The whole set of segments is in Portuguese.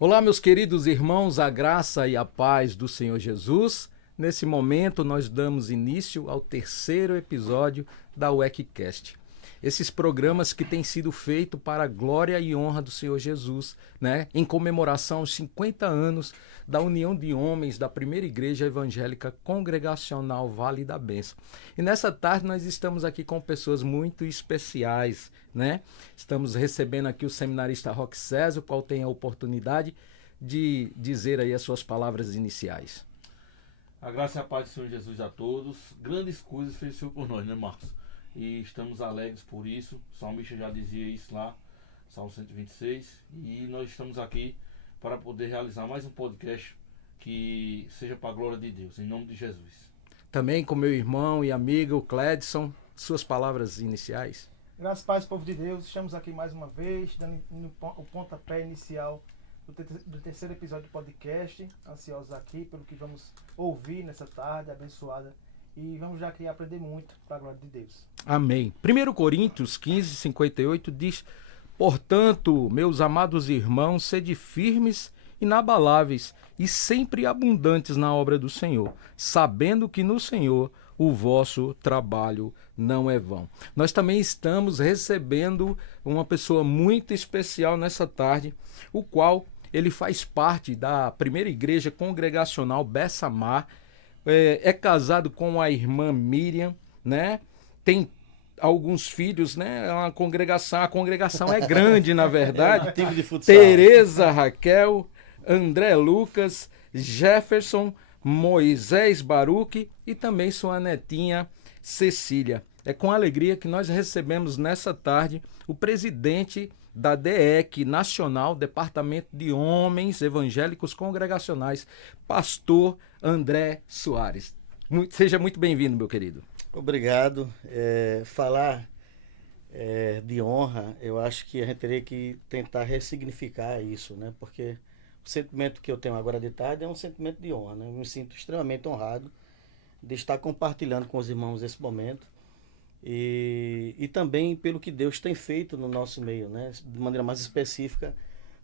Olá, meus queridos irmãos, a graça e a paz do Senhor Jesus. Nesse momento, nós damos início ao terceiro episódio da WECcast. Esses programas que têm sido feitos para a glória e honra do Senhor Jesus, né? Em comemoração aos 50 anos da União de Homens da Primeira Igreja Evangélica Congregacional Vale da Bênção. E nessa tarde nós estamos aqui com pessoas muito especiais, né? Estamos recebendo aqui o seminarista Roque César, o qual tem a oportunidade de dizer aí as suas palavras iniciais. A graça e a paz do Senhor Jesus a todos. Grandes coisas fez o Senhor por nós, né, Marcos? E estamos alegres por isso. O salmista já dizia isso lá, Salmo 126. E nós estamos aqui para poder realizar mais um podcast que seja para a glória de Deus, em nome de Jesus. Também com meu irmão e amigo Cledson, suas palavras iniciais. Graças e paz, povo de Deus. Estamos aqui mais uma vez, dando o pontapé inicial do terceiro episódio do podcast. Ansiosos aqui pelo que vamos ouvir nessa tarde abençoada. E vamos já aqui aprender muito para a glória de Deus. Amém. 1 Coríntios 15, 58 diz: Portanto, meus amados irmãos, sede firmes, inabaláveis e sempre abundantes na obra do Senhor, sabendo que no Senhor o vosso trabalho não é vão. Nós também estamos recebendo uma pessoa muito especial nessa tarde, o qual ele faz parte da primeira igreja congregacional Bessamar, é casado com a irmã Miriam, né? Tem alguns filhos, né? A congregação é grande, na verdade. Time de futsal. Tereza, Raquel, André Lucas, Jefferson, Moisés Baruque e também sua netinha Cecília. É com alegria que nós recebemos nessa tarde o presidente da DEC Nacional, Departamento de Homens Evangélicos Congregacionais, pastor André Soares. Seja muito bem-vindo, meu querido. Obrigado. Falar de honra, eu acho que a gente teria que tentar ressignificar isso, né? Porque o sentimento que eu tenho agora de tarde é um sentimento de honra, né? Eu me sinto extremamente honrado de estar compartilhando com os irmãos esse momento e também pelo que Deus tem feito no nosso meio, né? De maneira mais específica,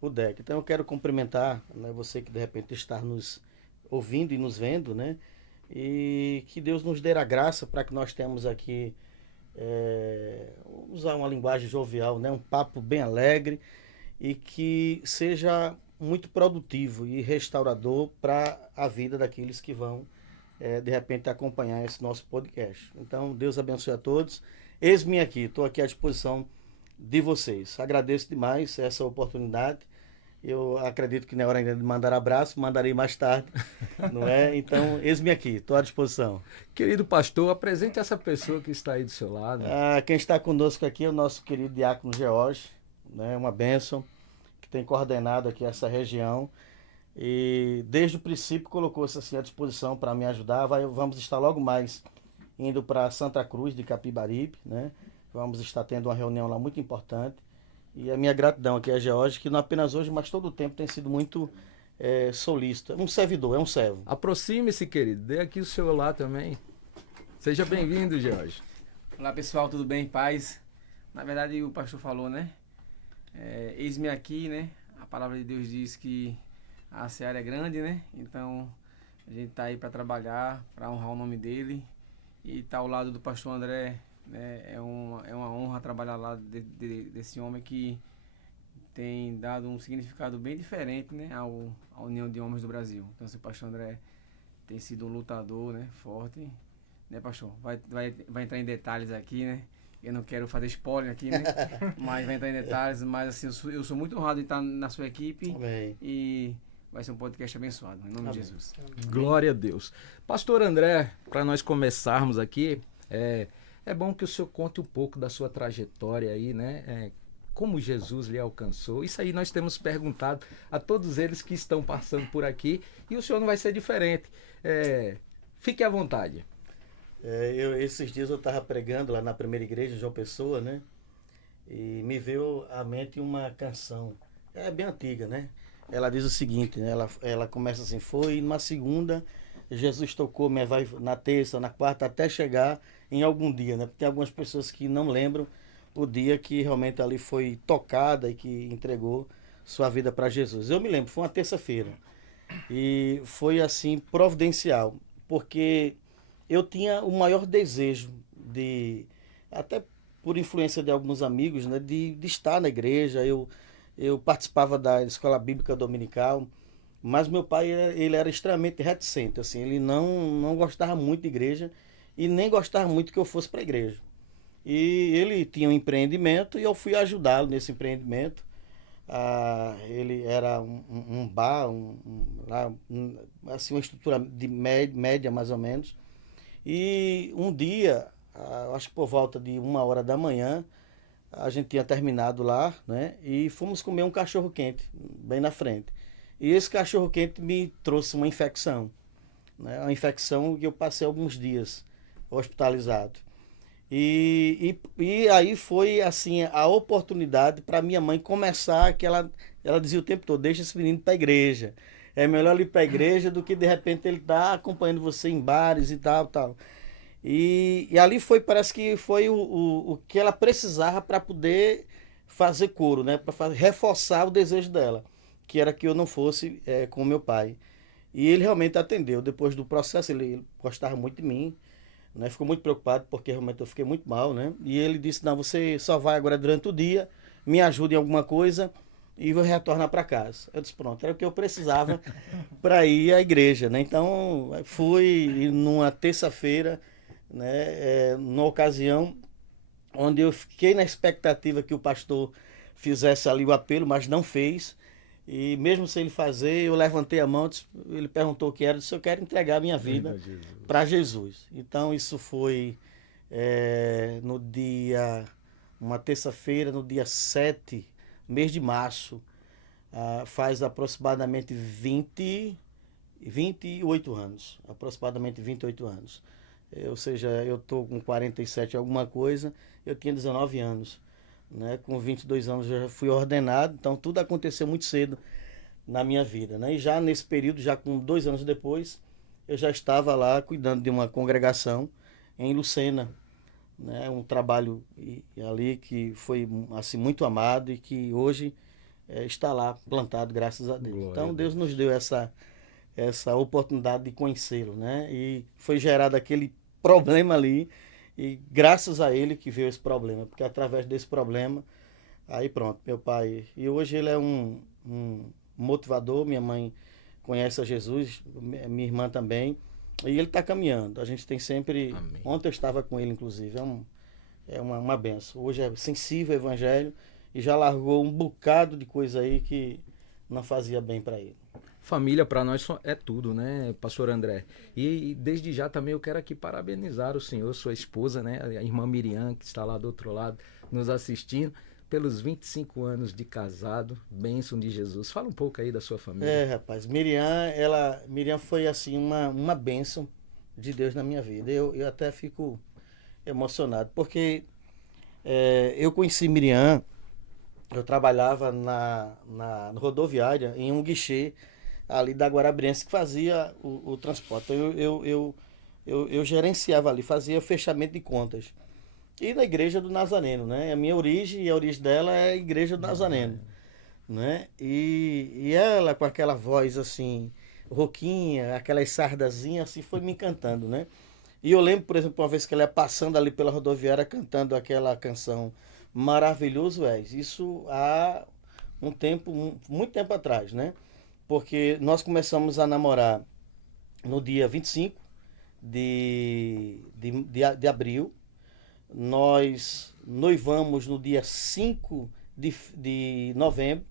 o DEC. Então eu quero cumprimentar, né, você que de repente está nos ouvindo e nos vendo, né? E que Deus nos dê a graça para que nós tenhamos aqui, usar uma linguagem jovial, né? Um papo bem alegre e que seja muito produtivo e restaurador para a vida daqueles que vão de repente acompanhar esse nosso podcast. Então Deus abençoe a todos. Eis-me aqui, estou aqui à disposição de vocês. Agradeço demais essa oportunidade. Eu acredito que não é hora ainda de mandar abraço, mandarei mais tarde, não é? Então, eis-me aqui, estou à disposição. Querido pastor, apresente essa pessoa que está aí do seu lado. Quem está conosco aqui é o nosso querido diácono George, né? Uma bênção, que tem coordenado aqui essa região e desde o princípio colocou-se assim à disposição para me ajudar. Vamos estar logo mais indo para Santa Cruz de Capibaribe, né? Vamos estar tendo uma reunião lá muito importante. E a minha gratidão aqui a George, que não apenas hoje, mas todo o tempo tem sido muito solícito. Um servidor, é um servo. Aproxime-se, querido. Dê aqui o seu olá também. Seja bem-vindo, George. Olá, pessoal, tudo bem? Paz? Na verdade, o pastor falou, né? Eis-me aqui, né? A palavra de Deus diz que a seara é grande, né? Então, a gente tá aí para trabalhar, para honrar o nome dele. E tá ao lado do pastor André, né? É uma honra trabalhar lá desse homem que tem dado um significado bem diferente, né? À União de Homens do Brasil. Então, o pastor André tem sido um lutador, né? Forte, né, pastor? Vai entrar em detalhes aqui, né? Eu não quero fazer spoiler aqui, né? Mas vai entrar em detalhes. Mas, assim, eu sou muito honrado de estar na sua equipe. Amém. E vai ser um podcast abençoado, em nome de Jesus. Glória a Deus. Pastor André, para nós começarmos aqui, é bom que o senhor conte um pouco da sua trajetória aí, né? Como Jesus lhe alcançou. Isso aí nós temos perguntado a todos eles que estão passando por aqui e o senhor não vai ser diferente. Fique à vontade. Esses dias eu estava pregando lá na primeira igreja, João Pessoa, né? E me veio à mente uma canção. É bem antiga, né? Ela diz o seguinte, né? Ela começa assim: foi numa segunda, Jesus tocou minha voz, na terça, na quarta, até chegar em algum dia, né? Porque tem algumas pessoas que não lembram o dia que realmente ali foi tocada e que entregou sua vida para Jesus. Eu me lembro, foi uma terça-feira. E foi assim, providencial, porque eu tinha o maior desejo de, até por influência de alguns amigos, né, de estar na igreja. Eu participava da escola bíblica dominical, mas meu pai ele era extremamente reticente, assim, ele não gostava muito de igreja e nem gostava muito que eu fosse para a igreja. E ele tinha um empreendimento e eu fui ajudá-lo nesse empreendimento. Ele era um bar, assim, uma estrutura de média mais ou menos. E um dia, acho que por volta de 1 hora da manhã, a gente tinha terminado lá, né? E fomos comer um cachorro quente, bem na frente. E esse cachorro quente me trouxe uma infecção, né? Uma infecção que eu passei alguns dias hospitalizado. E aí foi assim a oportunidade para minha mãe começar, que ela dizia o tempo todo, deixa esse menino para a igreja. É melhor ele ir para a igreja do que de repente ele tá acompanhando você em bares e tal, tal. E ali foi, parece que foi o que ela precisava para poder fazer coro, né? Para reforçar o desejo dela, que era que eu não fosse com meu pai. E ele realmente atendeu. Depois do processo, ele gostava muito de mim, né? Ficou muito preocupado porque realmente eu fiquei muito mal, né? E ele disse, não, você só vai agora durante o dia, me ajude em alguma coisa e vou retornar para casa. Eu disse, pronto, era o que eu precisava para ir à igreja, né? Então, fui numa terça-feira, né? Numa ocasião onde eu fiquei na expectativa que o pastor fizesse ali o apelo, mas não fez. E mesmo sem ele fazer, eu levantei a mão, ele perguntou o que era, eu disse, eu quero entregar a minha vida para Jesus. Então isso foi no dia, uma terça-feira, no dia 7, mês de março, faz aproximadamente 28 anos, aproximadamente 28 anos. Ou seja, eu estou com 47 alguma coisa, eu tinha 19 anos. Né? Com 22 anos eu já fui ordenado, então tudo aconteceu muito cedo na minha vida. Né? E já nesse período, já com 2 anos depois, eu já estava lá cuidando de uma congregação em Lucena. Né? Um trabalho ali que foi assim, muito amado e que hoje está lá plantado, graças a Deus. Glória então a Deus Deus. nos deu essa oportunidade de conhecê-lo. Né? E foi gerado aquele problema ali. E graças a ele que veio esse problema, porque através desse problema, aí pronto, meu pai. E hoje ele é um motivador, minha mãe conhece a Jesus, minha irmã também, e ele está caminhando. A gente tem sempre. Amém. Ontem eu estava com ele, inclusive, é uma benção. Hoje é sensível ao evangelho e já largou um bocado de coisa aí que não fazia bem para ele. Família para nós é tudo, né, pastor André? E desde já também eu quero aqui parabenizar o senhor, sua esposa, né, a irmã Miriam, que está lá do outro lado nos assistindo, pelos 25 anos de casado, bênção de Jesus. Fala um pouco aí da sua família. Rapaz, Miriam foi assim uma bênção de Deus na minha vida. Eu até fico emocionado, porque eu conheci Miriam, eu trabalhava na rodoviária, em um guichê ali da Guarabirense que fazia o transporte. Então eu gerenciava ali, fazia fechamento de contas. E na igreja do Nazareno, né? A minha origem e a origem dela é a igreja do Nazareno, né? E ela com aquela voz assim, rouquinha, aquelas sardazinhas, assim, foi me encantando, né? E eu lembro, por exemplo, uma vez que ela ia passando ali pela rodoviária cantando aquela canção Maravilhoso És. Isso há um tempo, muito tempo atrás, né? Porque nós começamos a namorar no dia 25 de abril. Nós noivamos no dia 5 de novembro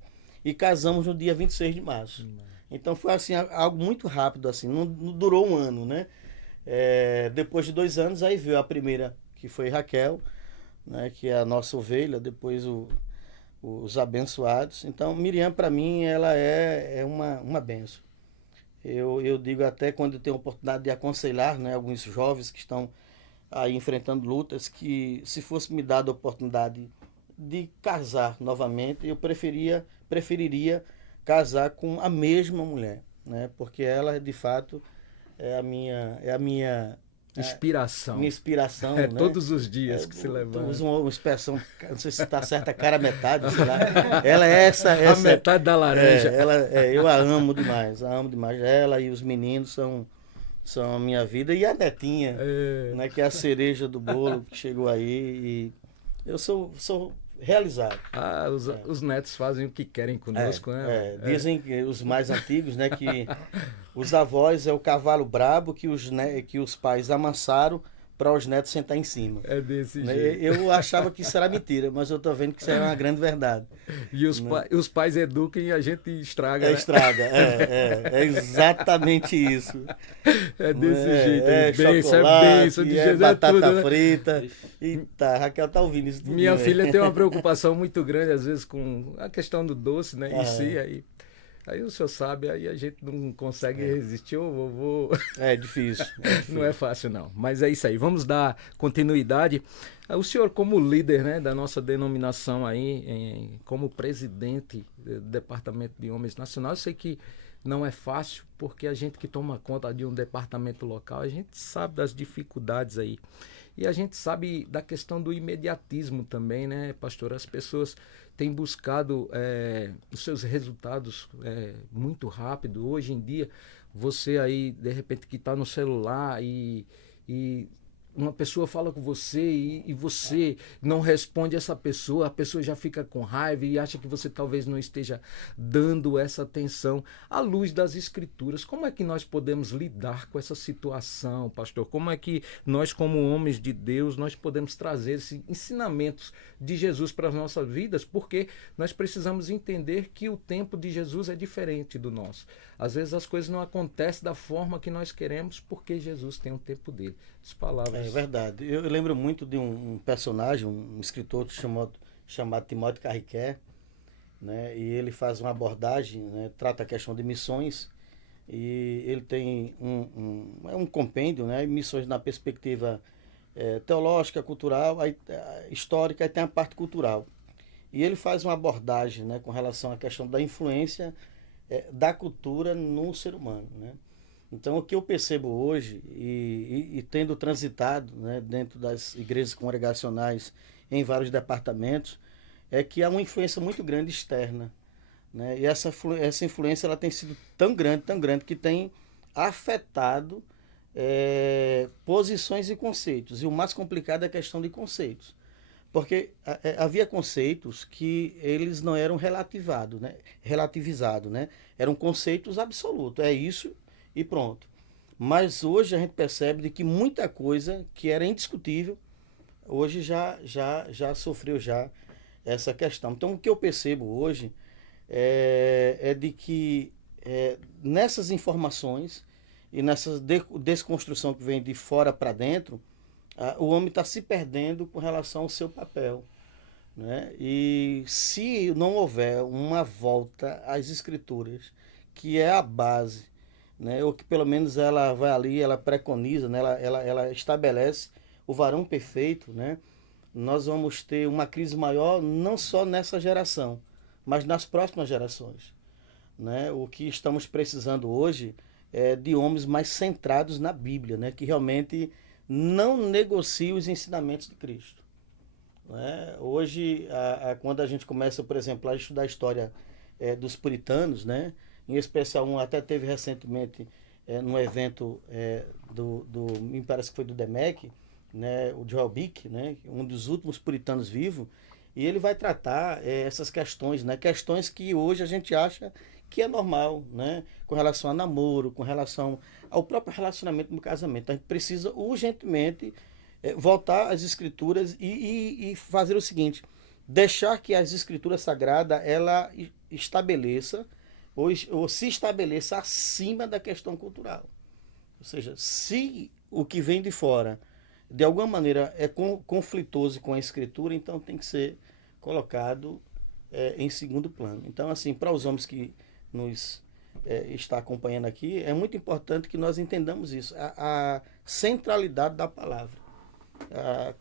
e casamos no dia 26 de março. Então foi assim, algo muito rápido, assim, não durou um ano, né? Depois de 2 anos, aí veio a primeira, que foi Raquel, né? Que é a nossa ovelha, depois os abençoados. Então, Miriam, para mim, ela é uma benção. Eu digo até quando eu tenho a oportunidade de aconselhar, né, alguns jovens que estão aí enfrentando lutas, que se fosse me dada a oportunidade de casar novamente, eu preferiria casar com a mesma mulher, né? Porque ela, de fato, é a minha Inspiração. Minha inspiração, É né? todos os dias que se levanta. Usa uma expressão, não sei se está certa, cara metade, sei lá. Ela é essa A metade da laranja. Eu a amo demais, Ela e os meninos são a minha vida. E a netinha, né, que é a cereja do bolo que chegou aí. E eu sou realizado. Os netos fazem o que querem conosco, né? Dizem que os mais antigos, né, que os avós é o cavalo brabo que os pais amassaram para os netos sentar em cima. É desse Né? jeito. Eu achava que isso era mentira, mas eu tô vendo que isso é uma grande verdade. E os pais educam e a gente estraga, né? Estraga, é exatamente isso. É desse jeito. Bênção, chocolate, bênção de Jesus, batata tudo, né? frita. Eita, a Raquel tá ouvindo isso tudo. Minha né? filha tem uma preocupação muito grande, às vezes, com a questão do doce, né? Em si, aí o senhor sabe, aí a gente não consegue resistir. Ô, vovô. É difícil. Não é fácil, não. Mas é isso aí. Vamos dar continuidade. O senhor, como líder, né, da nossa denominação aí, como presidente do Departamento de Homens Nacional, eu sei que não é fácil, porque a gente que toma conta de um departamento local, a gente sabe das dificuldades aí. E a gente sabe da questão do imediatismo também, né, pastor? As pessoas têm buscado os seus resultados muito rápido. Hoje em dia, você aí, de repente, que está no celular e uma pessoa fala com você e você não responde essa pessoa, a pessoa já fica com raiva e acha que você talvez não esteja dando essa atenção. À luz das Escrituras, como é que nós podemos lidar com essa situação, pastor? Como é que nós, como homens de Deus, nós podemos trazer esses ensinamentos de Jesus para as nossas vidas? Porque nós precisamos entender que o tempo de Jesus é diferente do nosso. Às vezes as coisas não acontecem da forma que nós queremos, porque Jesus tem um tempo dele. As palavras. É verdade. Eu lembro muito de um personagem, um escritor chamado Timóteo Carriquer, né? E ele faz uma abordagem, né? Trata a questão de missões, e ele tem um compêndio, né? Missões na perspectiva teológica, cultural, histórica, e tem a parte cultural. E ele faz uma abordagem, né, com relação à questão da influência da cultura no ser humano, né? Então, o que eu percebo hoje, e tendo transitado, né, dentro das igrejas congregacionais em vários departamentos, é que há uma influência muito grande externa, né? E essa influência ela tem sido tão grande, que tem afetado posições e conceitos. E o mais complicado é a questão de conceitos. Porque havia conceitos que eles não eram relativizados, né? Eram conceitos absolutos, é isso e pronto. Mas hoje a gente percebe de que muita coisa que era indiscutível, hoje já sofreu já essa questão. Então o que eu percebo hoje é de que nessas informações e nessa desconstrução que vem de fora para dentro, o homem está se perdendo com relação ao seu papel, né? E se não houver uma volta às Escrituras, que é a base, né? Ou que pelo menos ela vai ali, ela preconiza, né? ela estabelece o varão perfeito, né? Nós vamos ter uma crise maior não só nessa geração, mas nas próximas gerações, né? O que estamos precisando hoje é de homens mais centrados na Bíblia, né? Que realmente não negocia os ensinamentos de Cristo, né? Hoje, quando a gente começa, por exemplo, a estudar a história dos puritanos, né? Em especial um até teve recentemente num evento me parece que foi do DEMEC, né? O Joel Bick, né? Um dos últimos puritanos vivos, e ele vai tratar essas questões, né? Questões que hoje a gente acha que é normal, né? Com relação a namoro, com relação ao próprio relacionamento no casamento. A gente precisa urgentemente voltar às Escrituras e fazer o seguinte: deixar que as Escrituras Sagradas ela estabeleça ou se estabeleça acima da questão cultural. Ou seja, se o que vem de fora de alguma maneira é conflituoso com a Escritura, então tem que ser colocado em segundo plano. Então, assim, para os homens que nos está acompanhando aqui, é muito importante que nós entendamos isso, a centralidade da palavra.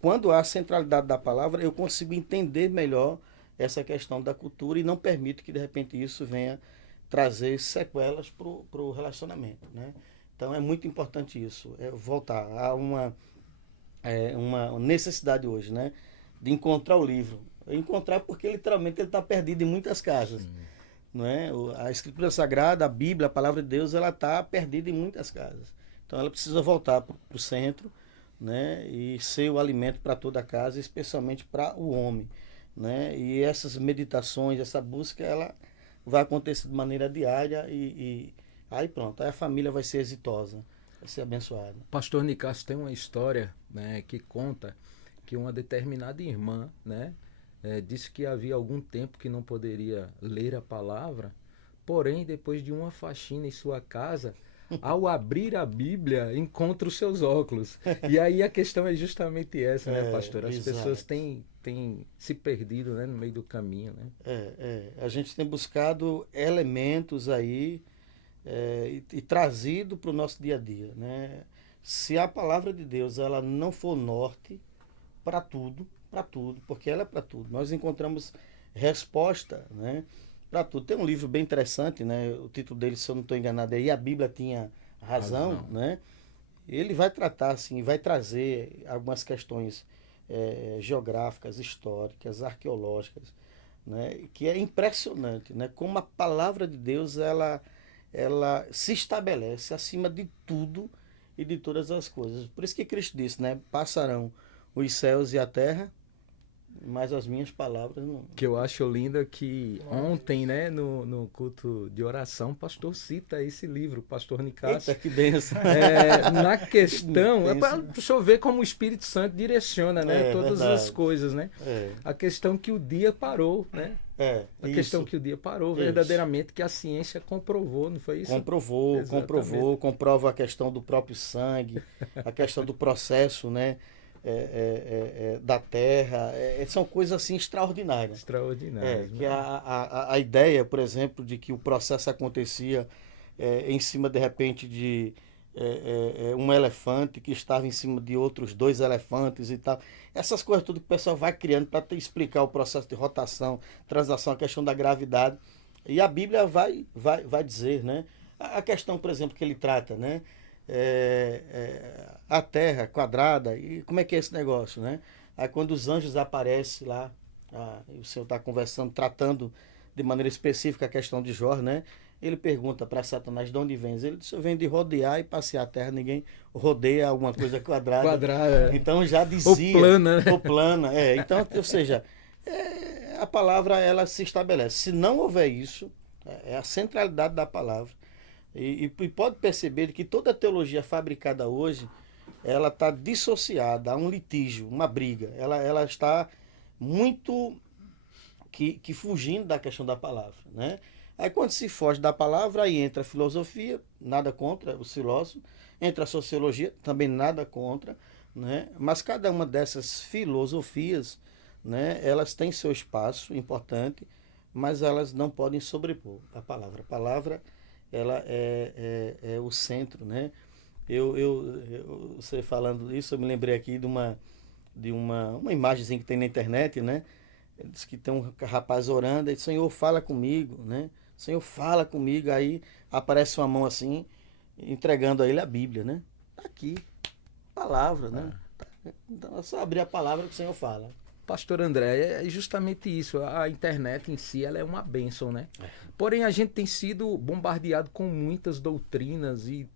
Quando há centralidade da palavra, eu consigo entender melhor essa questão da cultura e não permito que, de repente, isso venha trazer sequelas para o relacionamento, né? Então é muito importante isso, é voltar a uma necessidade hoje, né? De encontrar o livro. Encontrar porque literalmente ele está perdido em muitas casas. Não é? A Escritura Sagrada, a Bíblia, a Palavra de Deus, ela está perdida em muitas casas. Então ela precisa voltar para o centro, né? E ser o alimento para toda a casa, especialmente para o homem. Né? E essas meditações, essa busca, ela vai acontecer de maneira diária e aí pronto, aí a família vai ser exitosa, vai ser abençoada. Pastor Nicásio tem uma história, né, que conta que uma determinada irmã, né, disse que havia algum tempo que não poderia ler a palavra, porém, depois de uma faxina em sua casa, ao abrir a Bíblia, encontra os seus óculos. E aí a questão é justamente essa, né, pastor? As exato. pessoas têm se perdido, né, no meio do caminho, né? A gente tem buscado elementos aí e trazido para o nosso dia a dia, né? Se a palavra de Deus ela não for norte para tudo, porque ela é para tudo. Nós encontramos resposta, né, para tudo. Tem um livro bem interessante, né? O título dele, se eu não estou enganado, é E a Bíblia Tinha Razão, né? Ele vai tratar, assim, vai trazer algumas questões geográficas, históricas, arqueológicas, né? Que é impressionante, né? Como a palavra de Deus ela se estabelece acima de tudo e de todas as coisas. Por isso que Cristo disse, né? Passarão os céus e a terra, mas as minhas palavras não. Que eu acho lindo que ontem, né, no culto de oração, o pastor cita esse livro, o pastor Nicásio. Eita, que benção. Na questão, para o senhor ver como o Espírito Santo direciona, né, todas verdade. as coisas, né? A questão que o dia parou, né? A questão que o dia parou, verdadeiramente, que a ciência comprovou, não foi isso? Comprova a questão do próprio sangue, a questão do processo, né? Da terra, são coisas assim extraordinárias. Extraordinárias. Que a ideia, por exemplo, de que o processo acontecia em cima, de repente, de um elefante que estava em cima de outros 2 elefantes e tal. Essas coisas tudo que o pessoal vai criando para explicar o processo de rotação, translação, a questão da gravidade. E a Bíblia vai dizer, né? A questão, por exemplo, que ele trata, né? A terra quadrada, e como é que é esse negócio, né? Aí quando os anjos aparecem lá, e o Senhor está conversando, tratando de maneira específica a questão de Jó, né? Ele pergunta para Satanás de onde vens. Ele disse, eu venho de rodear e passear a terra, ninguém rodeia alguma coisa quadrada. Então já dizia... Ou plana, Então, ou seja, a palavra ela se estabelece. Se não houver isso, é a centralidade da palavra. E pode perceber que toda a teologia fabricada hoje, ela está dissociada a um litígio, uma briga. Ela está muito que fugindo da questão da palavra, né? Aí quando se foge da palavra, aí entra a filosofia, nada contra os filósofos, entra a sociologia, também nada contra, né? Mas cada uma dessas filosofias, né, elas têm seu espaço importante, mas elas não podem sobrepor a palavra. A palavra ela é o centro, né? Você falando isso, eu me lembrei aqui de uma imagenzinha que tem na internet, né? Diz que tem um rapaz orando e diz, Senhor, fala comigo, né? Senhor, fala comigo. Aí aparece uma mão assim, entregando a ele a Bíblia, né? Tá aqui, palavra, né? Então é só abrir a palavra que o Senhor fala. Pastor André, é justamente isso. A internet em si ela é uma bênção, né? Porém, a gente tem sido bombardeado com muitas doutrinas e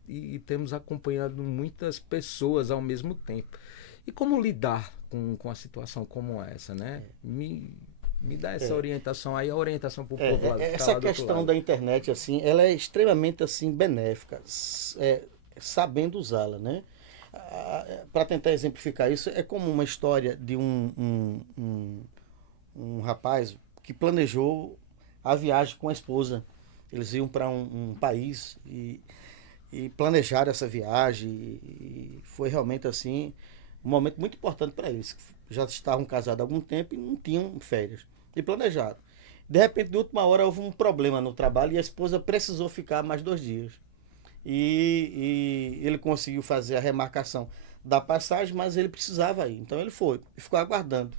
temos acompanhado muitas pessoas ao mesmo tempo. E como lidar com a situação como essa, né? Me dá essa orientação aí, a orientação para o povo lá. Essa questão da internet, assim, ela é extremamente assim, benéfica, sabendo usá-la, né? Para tentar exemplificar isso, é como uma história de um rapaz que planejou a viagem com a esposa. Eles iam para um país e planejaram essa viagem e foi realmente assim um momento muito importante para eles. Já estavam casados há algum tempo e não tinham férias. E planejaram. De repente, de última hora, houve um problema no trabalho e a esposa precisou ficar mais 2 dias. E ele conseguiu fazer a remarcação da passagem, mas ele precisava ir. Então ele foi e ficou aguardando.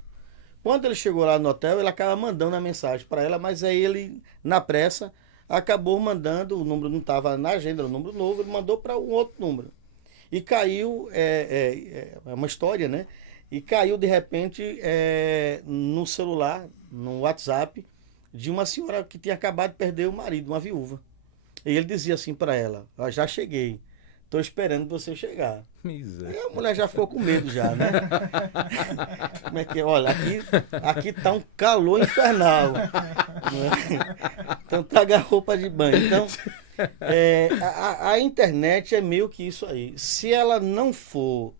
Quando ele chegou lá no hotel, ele acaba mandando a mensagem para ela, mas aí ele, na pressa, acabou mandando, o número não estava na agenda, era um número novo, ele mandou para um outro número. E caiu, é uma história, né? E caiu de repente no celular, no WhatsApp, de uma senhora que tinha acabado de perder o marido, uma viúva. E ele dizia assim para ela: "Ó, já cheguei, estou esperando você chegar." E Miséria. a mulher já ficou com medo já, né? Como é que é? Olha, aqui tá um calor infernal, né? Então traga a roupa de banho. Então, a internet é meio que isso aí. Se ela não for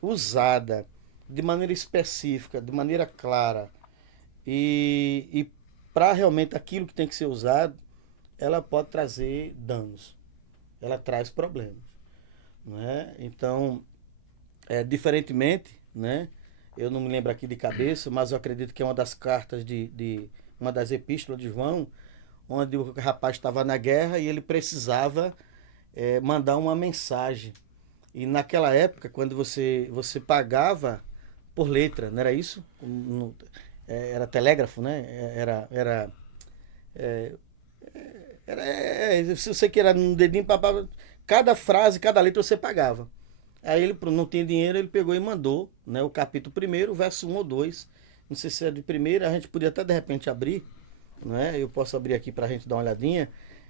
usada de maneira específica, de maneira clara, e para realmente aquilo que tem que ser usado, ela pode trazer danos. Ela traz problemas, né? Então, diferentemente, né? Eu não me lembro aqui de cabeça, mas eu acredito que é uma das cartas uma das epístolas de João, onde o rapaz estava na guerra e ele precisava mandar uma mensagem. E naquela época, quando você pagava por letra, não era isso? Era telégrafo, né? Se você queria no dedinho, cada frase, cada letra você pagava. Aí ele não tinha dinheiro, ele pegou e mandou, né, o capítulo 1º, verso 1 ou 2. Não sei se é de primeira, a gente podia até de repente abrir, né? Eu posso abrir aqui para a gente dar uma olhadinha.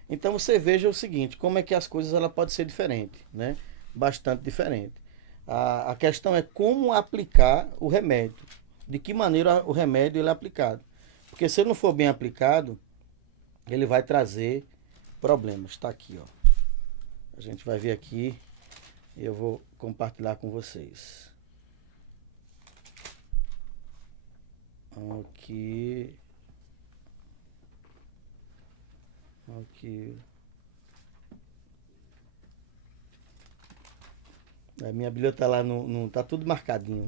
Então você veja o seguinte, como é que as coisas ela pode ser diferente, né? Bastante diferente. A questão é como aplicar o remédio. De que maneira o remédio ele é aplicado. Porque se ele não for bem aplicado, ele vai trazer problemas. Está aqui, ó. A gente vai ver aqui e eu vou compartilhar com vocês. Aqui. A minha Bíblia tá lá, tá tudo marcadinho.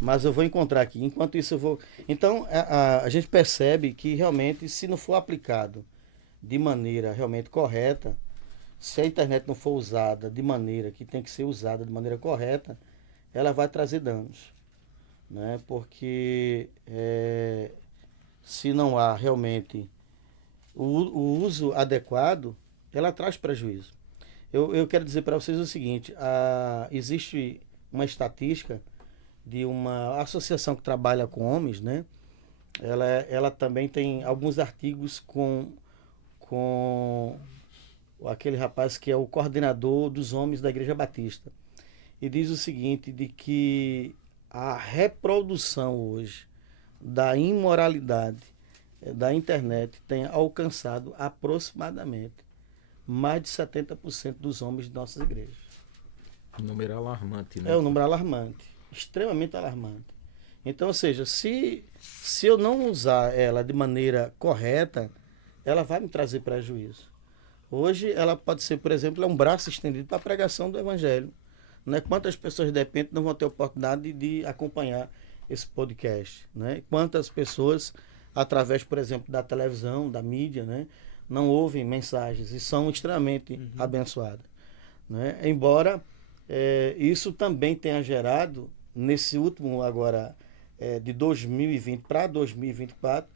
Mas eu vou encontrar aqui. Enquanto isso eu vou... Então, a gente percebe que realmente, se não for aplicado de maneira realmente correta, se a internet não for usada de maneira que tem que ser usada de maneira correta, ela vai trazer danos, né? Porque se não há realmente o uso adequado, ela traz prejuízo. Eu quero dizer para vocês o seguinte, existe uma estatística de uma associação que trabalha com homens, né? Ela também tem alguns artigos com aquele rapaz que é o coordenador dos homens da Igreja Batista. E diz o seguinte, de que a reprodução hoje da imoralidade da internet tem alcançado aproximadamente mais de 70% dos homens de nossas igrejas. Um número alarmante, né? É um número alarmante, extremamente alarmante. Então, ou seja, se eu não usar ela de maneira correta, ela vai me trazer prejuízo. Hoje ela pode ser, por exemplo, um braço estendido para a pregação do Evangelho. Né? Quantas pessoas, de repente, não vão ter oportunidade de acompanhar esse podcast? Né? Quantas pessoas, através, por exemplo, da televisão, da mídia, né, não ouvem mensagens e são extremamente abençoadas. Né? Embora isso também tenha gerado, nesse último agora, de 2020 para 2024,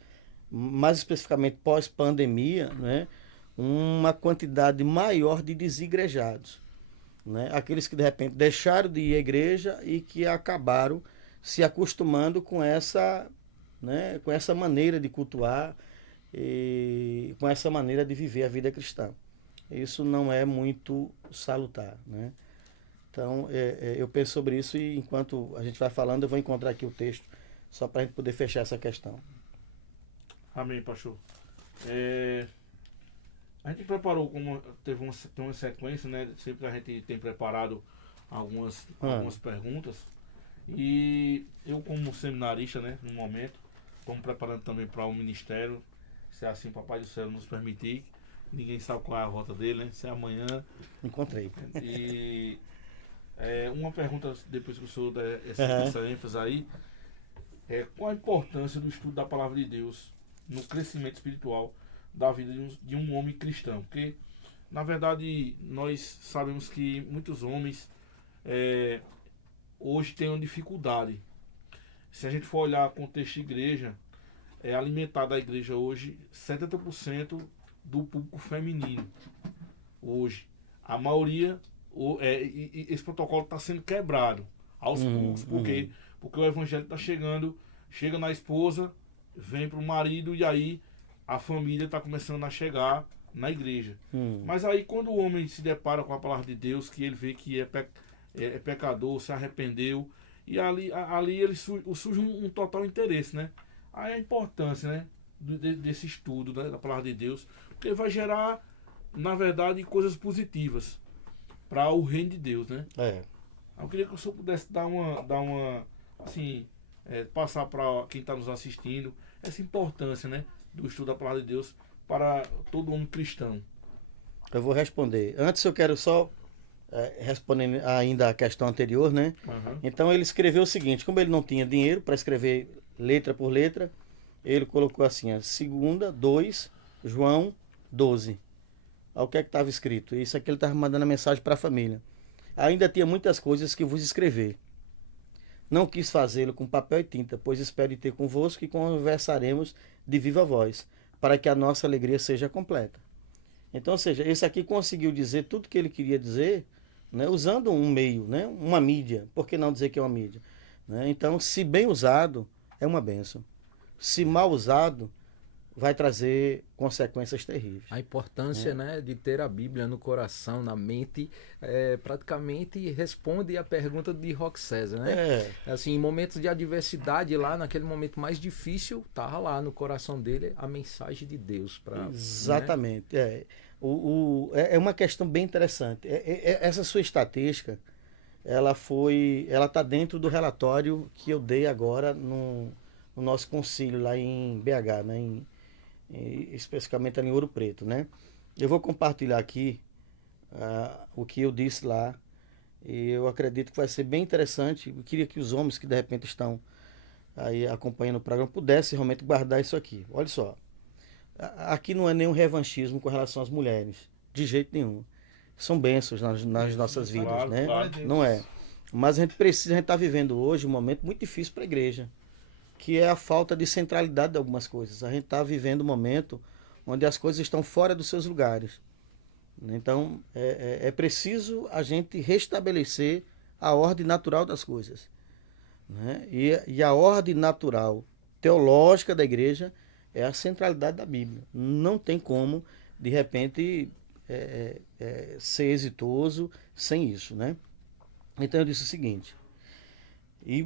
mais especificamente pós-pandemia, né, uma quantidade maior de desigrejados. Né? Aqueles que de repente deixaram de ir à igreja e que acabaram se acostumando com essa maneira de cultuar e com essa maneira de viver a vida cristã. Isso não é muito salutar. Né? Então, eu penso sobre isso e enquanto a gente vai falando, eu vou encontrar aqui o texto só para a gente poder fechar essa questão. Amém, pastor. A gente preparou, tem uma sequência, né? Sempre a gente tem preparado algumas perguntas. E eu, como seminarista, né, no momento, estou me preparando também para o ministério. Se é assim, Papai do Céu nos permitir. Ninguém sabe qual é a rota dele, né? Se é amanhã. Encontrei. E uma pergunta, depois que o senhor der essa ênfase aí, qual a importância do estudo da palavra de Deus no crescimento espiritual da vida de um homem cristão? Porque, na verdade, nós sabemos que muitos homens hoje têm uma dificuldade. Se a gente for olhar o contexto de igreja, alimentar da igreja hoje, 70% do público feminino hoje. A maioria, esse protocolo está sendo quebrado aos poucos. Por quê? Porque o evangelho está chegando, chega na esposa, vem para o marido e aí a família está começando a chegar na igreja. Mas aí quando o homem se depara com a palavra de Deus, que ele vê que é pecador, se arrependeu, e ali ele surge um total interesse, né? Aí a importância, né, desse estudo, né, da palavra de Deus, porque vai gerar, na verdade, coisas positivas para o reino de Deus, né? Eu queria que o senhor pudesse dar uma assim, passar para quem está nos assistindo essa importância, né, do estudo da palavra de Deus para todo homem cristão. Eu vou responder. Antes eu quero só responder ainda a questão anterior, né? Então ele escreveu o seguinte: como ele não tinha dinheiro para escrever letra por letra, ele colocou assim, 2 João 12. O que é que estava escrito? Isso aqui ele estava mandando a mensagem para a família. Ainda tinha muitas coisas que vos escrever. Não quis fazê-lo com papel e tinta, pois espero ter convosco e conversaremos de viva voz, para que a nossa alegria seja completa. Então, ou seja, esse aqui conseguiu dizer tudo que ele queria dizer, né, usando um meio, né, uma mídia. Por que não dizer que é uma mídia? Né? Então, se bem usado, é uma bênção. Se mal usado, vai trazer consequências terríveis. A importância, né, de ter a Bíblia no coração, na mente, praticamente responde à pergunta de Roque César, né? Assim, em momentos de adversidade, lá naquele momento mais difícil, estava lá no coração dele a mensagem de Deus. Exatamente. Né? É uma questão bem interessante. Essa sua estatística, ela está dentro do relatório que eu dei agora no nosso concílio lá em BH, né? Especificamente ali em Ouro Preto, né? Eu vou compartilhar aqui o que eu disse lá, e eu acredito que vai ser bem interessante. Eu queria que os homens que de repente estão aí acompanhando o programa pudessem realmente guardar isso aqui. Olha só, aqui não é nenhum revanchismo com relação às mulheres, de jeito nenhum. São bênçãos nas nossas vidas, claro, né? Claro. Não é. Mas a gente está vivendo hoje um momento muito difícil para a igreja, que é a falta de centralidade de algumas coisas. A gente está vivendo um momento onde as coisas estão fora dos seus lugares. Então, é preciso a gente restabelecer a ordem natural das coisas. Né? E a ordem natural teológica da igreja é a centralidade da Bíblia. Não tem como, de repente, ser exitoso sem isso. Né? Então, eu disse o seguinte... E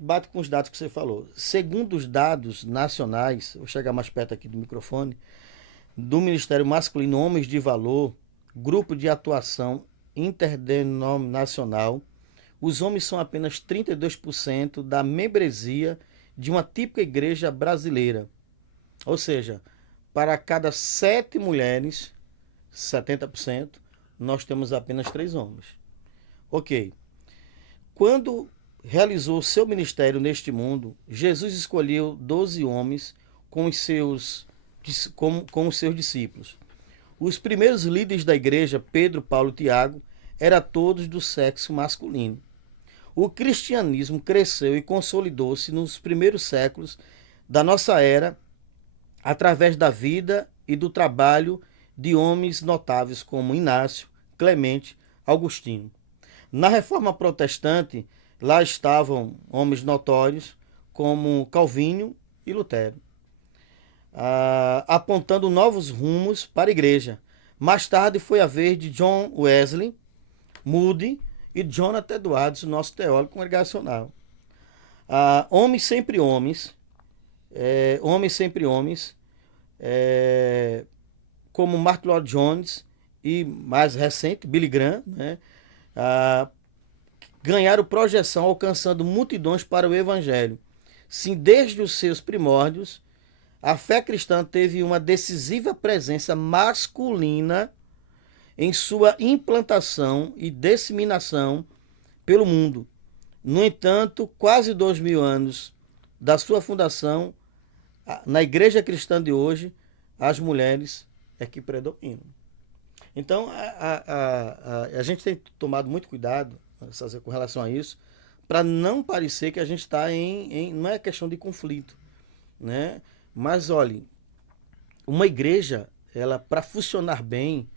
bate com os dados que você falou. Segundo os dados nacionais, vou chegar mais perto aqui do microfone, do Ministério Masculino Homens de Valor, Grupo de Atuação Interdenominacional, os homens são apenas 32% da membresia de uma típica igreja brasileira. Ou seja, para cada 7 mulheres, 70%, nós temos apenas 3 homens. Ok. Quando realizou seu ministério neste mundo, Jesus escolheu 12 homens como os seus discípulos. Os primeiros líderes da igreja, Pedro, Paulo e Tiago, eram todos do sexo masculino. O cristianismo cresceu e consolidou-se nos primeiros séculos da nossa era através da vida e do trabalho de homens notáveis como Inácio, Clemente, Agostinho. Na Reforma Protestante, lá estavam homens notórios como Calvino e Lutero, apontando novos rumos para a igreja. Mais tarde foi a vez de John Wesley, Moody e Jonathan Edwards, nosso teólogo congregacional. Homens sempre homens, como Martin Lloyd Jones e, mais recente, Billy Graham, né? Ganharam projeção alcançando multidões para o evangelho. Sim, desde os seus primórdios, a fé cristã teve uma decisiva presença masculina em sua implantação e disseminação pelo mundo. No entanto, quase 2000 anos da sua fundação, na igreja cristã de hoje, as mulheres é que predominam. Então, a gente tem tomado muito cuidado com relação a isso, para não parecer que a gente está não é questão de conflito, né? Mas, olhe, uma igreja, ela para funcionar bem,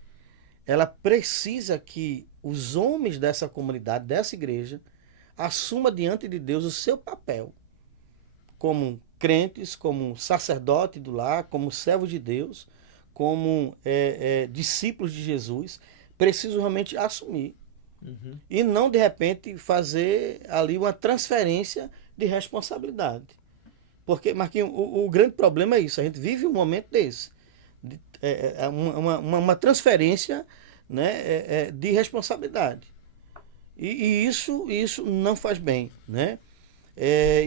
ela precisa que os homens dessa comunidade, dessa igreja, assumam diante de Deus o seu papel como crentes, como sacerdote do lar, como servos de Deus, como discípulos de Jesus, precisam realmente assumir. Uhum. E não, de repente, fazer ali uma transferência de responsabilidade. Porque, Marquinhos, o grande problema é isso. A gente vive um momento desse. Uma transferência, né, de responsabilidade. E isso não faz bem, né?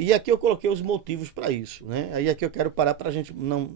E aqui eu coloquei os motivos para isso, né? Aí aqui eu quero parar para a gente não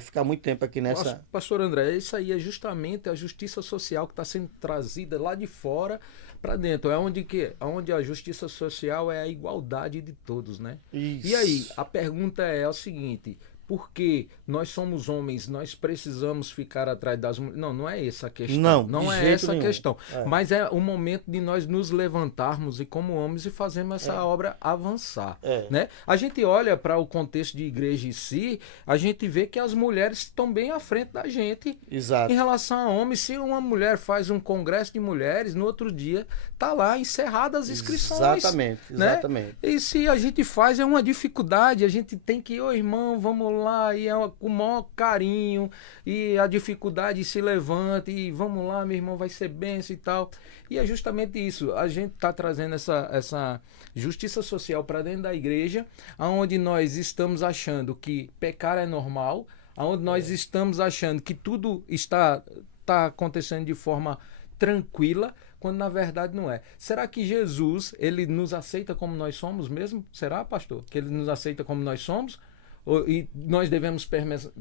ficar muito tempo aqui nessa... Nossa, pastor André, isso aí é justamente a justiça social que está sendo trazida lá de fora para dentro. É onde a justiça social é a igualdade de todos, né? Isso. E aí, a pergunta é o seguinte: por que nós somos homens, nós precisamos ficar atrás das mulheres? Não é essa a questão. Não, de é jeito essa a nenhum. questão. Mas é o momento de nós nos levantarmos e como homens e fazermos essa obra avançar. Né? A gente olha para o contexto de igreja em si, a gente vê que as mulheres estão bem à frente da gente. Exato. Em relação a homens. Se uma mulher faz um congresso de mulheres, no outro dia está lá encerradas as inscrições. Exatamente. Né? E se a gente faz, é uma dificuldade, a gente tem que, irmão, vamos lá, e com o maior carinho, e a dificuldade se levanta, e vamos lá, meu irmão, vai ser benção e tal. E é justamente isso, a gente está trazendo essa justiça social para dentro da igreja, onde nós estamos achando que pecar é normal, onde nós estamos achando que tudo está acontecendo de forma tranquila, quando na verdade não é. Será que Jesus, ele nos aceita como nós somos mesmo? Será, pastor? Que ele nos aceita como nós somos? E nós devemos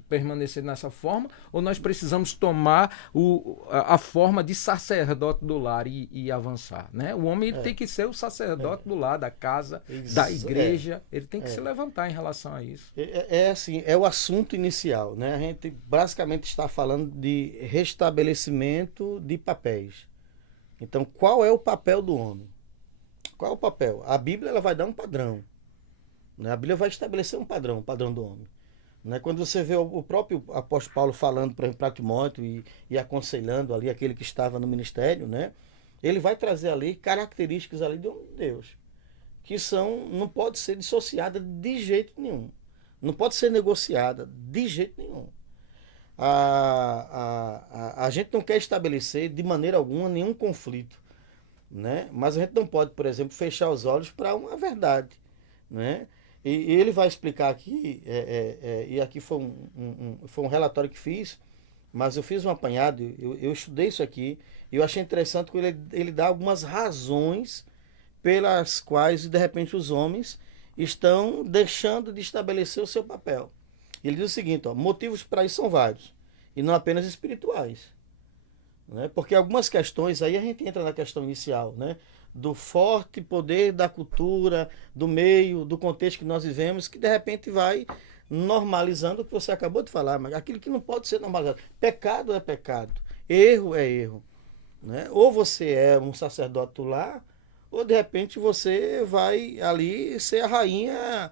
permanecer nessa forma? Ou nós precisamos tomar a forma de sacerdote do lar e avançar? Né? O homem ele tem que ser o sacerdote do lar, da casa, da igreja. Ele tem que se levantar em relação a isso. Assim, é o assunto inicial. Né? A gente basicamente está falando de restabelecimento de papéis. Então, qual é o papel do homem? Qual é o papel? A Bíblia ela vai dar um padrão. A Bíblia vai estabelecer um padrão do homem. Quando você vê o próprio apóstolo Paulo falando para Timóteo e aconselhando ali aquele que estava no ministério, né? Ele vai trazer ali características ali do homem de Deus, que não pode ser dissociada de jeito nenhum. Não pode ser negociada de jeito nenhum. A gente não quer estabelecer de maneira alguma nenhum conflito, né? Mas a gente não pode, por exemplo, fechar os olhos para uma verdade, né? E ele vai explicar aqui, e aqui foi um relatório que fiz, mas eu fiz um apanhado, eu estudei isso aqui, e eu achei interessante que ele dá algumas razões pelas quais, de repente, os homens estão deixando de estabelecer o seu papel. Ele diz o seguinte, motivos para isso são vários, e não apenas espirituais. Né? Porque algumas questões, aí a gente entra na questão inicial, né? Do forte poder da cultura, do meio, do contexto que nós vivemos, que de repente vai normalizando o que você acabou de falar, mas aquilo que não pode ser normalizado. Pecado é pecado, erro é erro. Né? Ou você é um sacerdote do lar, ou de repente você vai ali ser a rainha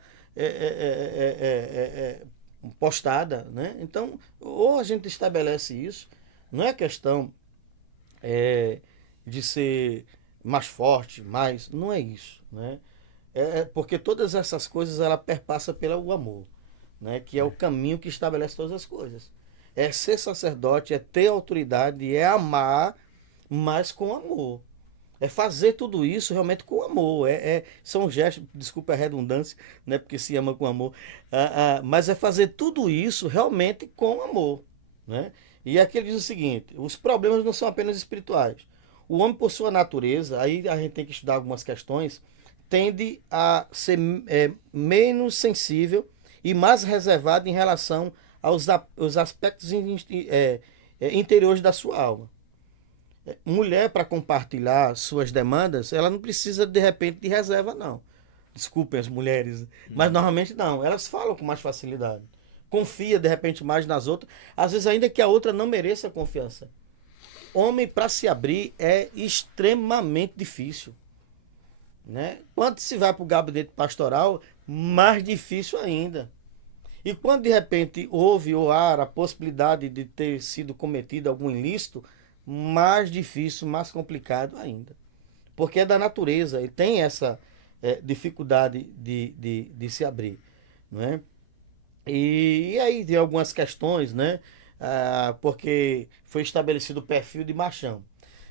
postada. Né? Então, ou a gente estabelece isso, não é questão de ser mais forte, não é isso, né? Porque todas essas coisas ela perpassa pelo amor, né? Que é o caminho que estabelece todas as coisas. É ser sacerdote, é ter autoridade, é amar, mas com amor. É fazer tudo isso realmente com amor. São gestos, desculpa a redundância, né? Porque se ama com amor, mas é fazer tudo isso realmente com amor, né? E aqui ele diz o seguinte: os problemas não são apenas espirituais. O homem, por sua natureza, aí a gente tem que estudar algumas questões, tende a ser menos sensível e mais reservado em relação aos aspectos interiores da sua alma. Mulher, para compartilhar suas demandas, ela não precisa, de repente, de reserva, não. Desculpem as mulheres, mas normalmente não. Elas falam com mais facilidade. Confia, de repente, mais nas outras. Às vezes, ainda que a outra não mereça confiança. Homem, para se abrir, é extremamente difícil. Né? Quando se vai para o gabinete pastoral, mais difícil ainda. E quando de repente houve ou há a possibilidade de ter sido cometido algum ilícito, mais difícil, mais complicado ainda. Porque é da natureza e tem essa dificuldade de se abrir. Não é? E aí tem algumas questões, né? Porque foi estabelecido o perfil de machão.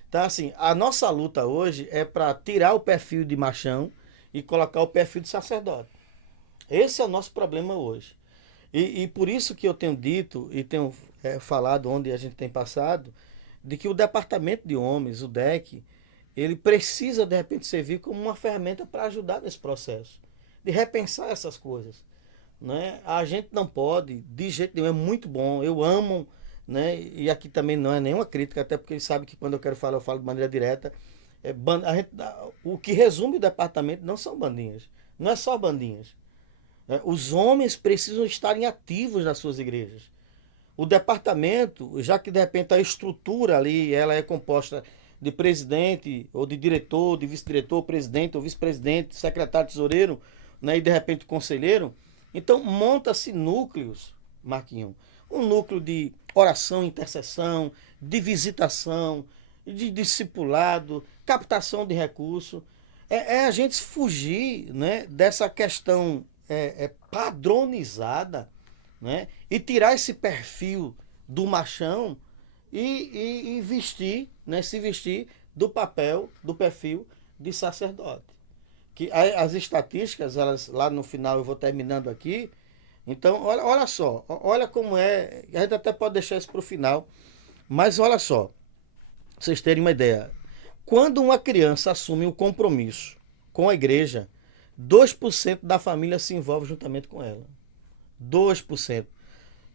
Então, assim, a nossa luta hoje é para tirar o perfil de machão e colocar o perfil de sacerdote. Esse é o nosso problema hoje. E por isso que eu tenho dito e tenho falado onde a gente tem passado, de que o departamento de homens, o DEC, ele precisa de repente servir como uma ferramenta para ajudar nesse processo, de repensar essas coisas. Né? A gente não pode, de jeito nenhum, é muito bom, eu amo, né? E aqui também não é nenhuma crítica, até porque eles sabem que quando eu quero falar, eu falo de maneira direta. O que resume o departamento não são bandinhas, não é só bandinhas. Os homens precisam estarem ativos nas suas igrejas. O departamento, já que de repente a estrutura ali ela é composta de presidente, ou de diretor, de vice-diretor, presidente ou vice-presidente, secretário tesoureiro, né, e de repente conselheiro, então monta-se núcleos, Marquinhos, um núcleo de oração, intercessão, de visitação, de discipulado, captação de recursos. É a gente fugir, né, dessa questão padronizada, né, e tirar esse perfil do machão e vestir, né, se vestir do papel, do perfil de sacerdote. Que as estatísticas, elas lá no final, eu vou terminando aqui. Então, olha só, olha como é. A gente até pode deixar isso para o final, mas olha só, pra vocês terem uma ideia. Quando uma criança assume um compromisso com a igreja, 2% da família se envolve juntamente com ela. 2%.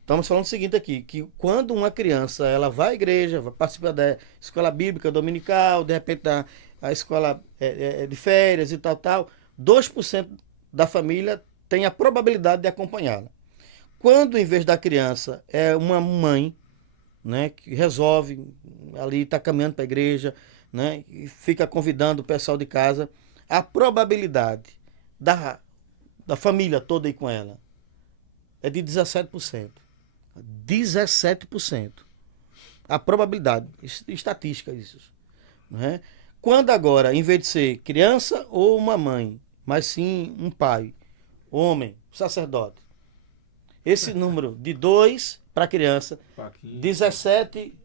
Estamos falando o seguinte aqui, que quando uma criança ela vai à igreja, vai participar da escola bíblica dominical, de repente da escola de férias e tal, 2% da família tem a probabilidade de acompanhá-la. Quando, em vez da criança, é uma mãe, né, que resolve, ali está caminhando para a igreja, né, e fica convidando o pessoal de casa, a probabilidade da família toda ir com ela é de 17%. 17%. A probabilidade, estatística isso. Né? Quando agora, em vez de ser criança ou uma mãe, mas sim um pai, homem, sacerdote, esse número de 2 para criança, 17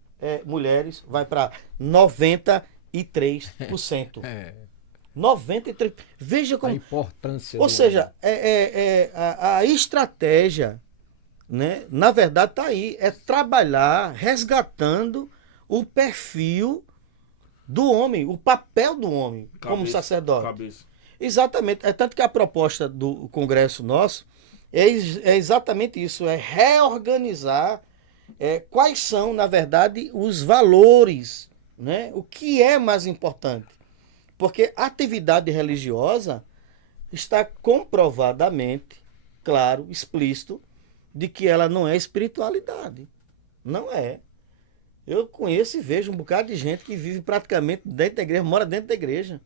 mulheres, vai para 93%. 93%. Veja como. A importância. Ou seja, a estratégia, né, na verdade, está aí. É trabalhar resgatando o perfil do homem, o papel do homem como sacerdote. Exatamente. É tanto que a proposta do Congresso nosso é exatamente isso: é reorganizar quais são, na verdade, os valores, né? O que é mais importante. Porque a atividade religiosa está comprovadamente, claro, explícito, de que ela não é espiritualidade. Não é. Eu conheço e vejo um bocado de gente que vive praticamente dentro da igreja, mora dentro da igreja.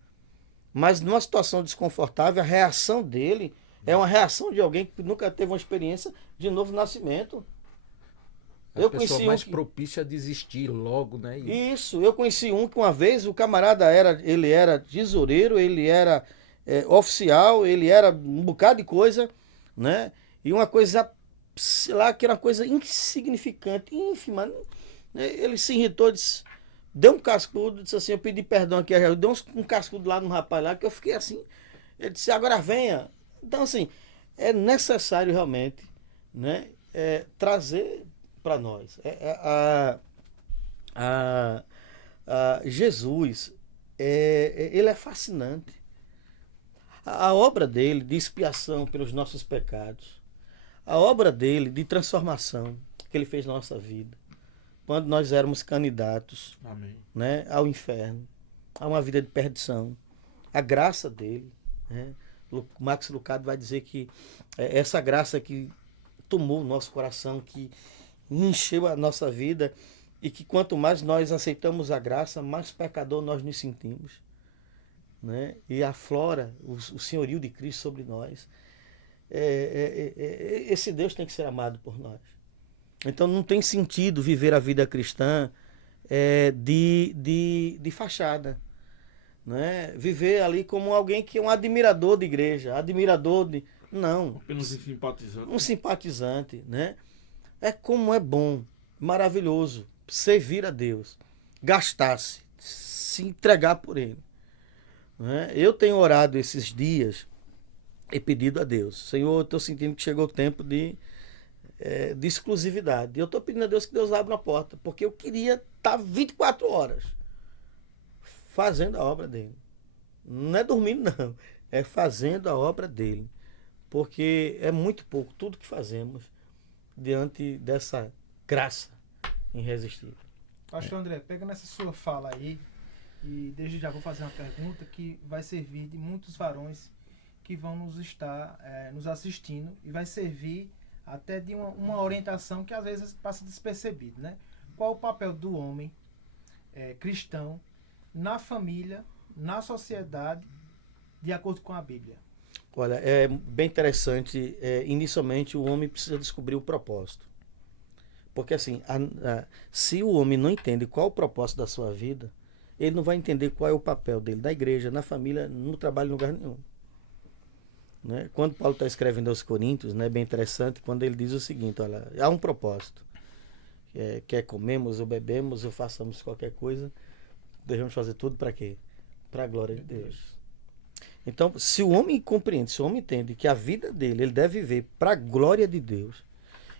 Mas numa situação desconfortável, a reação dele é uma reação de alguém que nunca teve uma experiência de novo nascimento. A pessoa mais propícia a desistir logo, né? Isso, eu conheci um que uma vez o camarada ele era tesoureiro, ele era oficial, ele era um bocado de coisa, né? E uma coisa, sei lá, que era uma coisa insignificante, ínfima, né? Ele se irritou, deu um cascudo, disse assim, eu pedi perdão aqui, deu um cascudo lá no rapaz lá, que eu fiquei assim, ele disse, agora venha. Então, assim, é necessário realmente, né, trazer para nós. Jesus, ele é fascinante. A obra dele de expiação pelos nossos pecados, a obra dele de transformação que ele fez na nossa vida, quando nós éramos candidatos, Amém, né, ao inferno, a uma vida de perdição, a graça dele, né? Max Lucado vai dizer que essa graça que tomou o nosso coração, que encheu a nossa vida, e que quanto mais nós aceitamos a graça, mais pecador nós nos sentimos, né? E aflora o senhorio de Cristo sobre nós. esse Deus tem que ser amado por nós. Então não tem sentido viver a vida cristã de fachada. Né? Viver ali como alguém que é um admirador de igreja, admirador de... Não. Apenas um simpatizante. Um simpatizante, né? É como é bom, maravilhoso servir a Deus, gastar-se, se entregar por Ele. Né? Eu tenho orado esses dias e pedido a Deus, Senhor, eu estou sentindo que chegou o tempo de exclusividade. Eu estou pedindo a Deus que Deus abra uma porta, porque eu queria estar 24 horas fazendo a obra dele. Não é dormindo, não. É fazendo a obra dele. Porque é muito pouco tudo que fazemos diante dessa graça irresistível. Pastor André, pegando essa sua fala aí, e desde já vou fazer uma pergunta que vai servir de muitos varões que vão nos estar nos assistindo, e vai servir até de uma orientação que às vezes passa despercebido, né? Qual o papel do homem cristão na família, na sociedade, de acordo com a Bíblia? Olha, é bem interessante. Inicialmente, o homem precisa descobrir o propósito. Porque assim, se o homem não entende qual o propósito da sua vida, ele não vai entender qual é o papel dele na igreja, na família, no trabalho, em lugar nenhum. Né? Quando Paulo está escrevendo aos Coríntios, né, é bem interessante, quando ele diz o seguinte, olha, há um propósito. Quer comemos ou bebemos ou façamos qualquer coisa, devemos fazer tudo para quê? Para a glória de Deus. Então, se o homem compreende, se o homem entende que a vida dele, ele deve viver para a glória de Deus,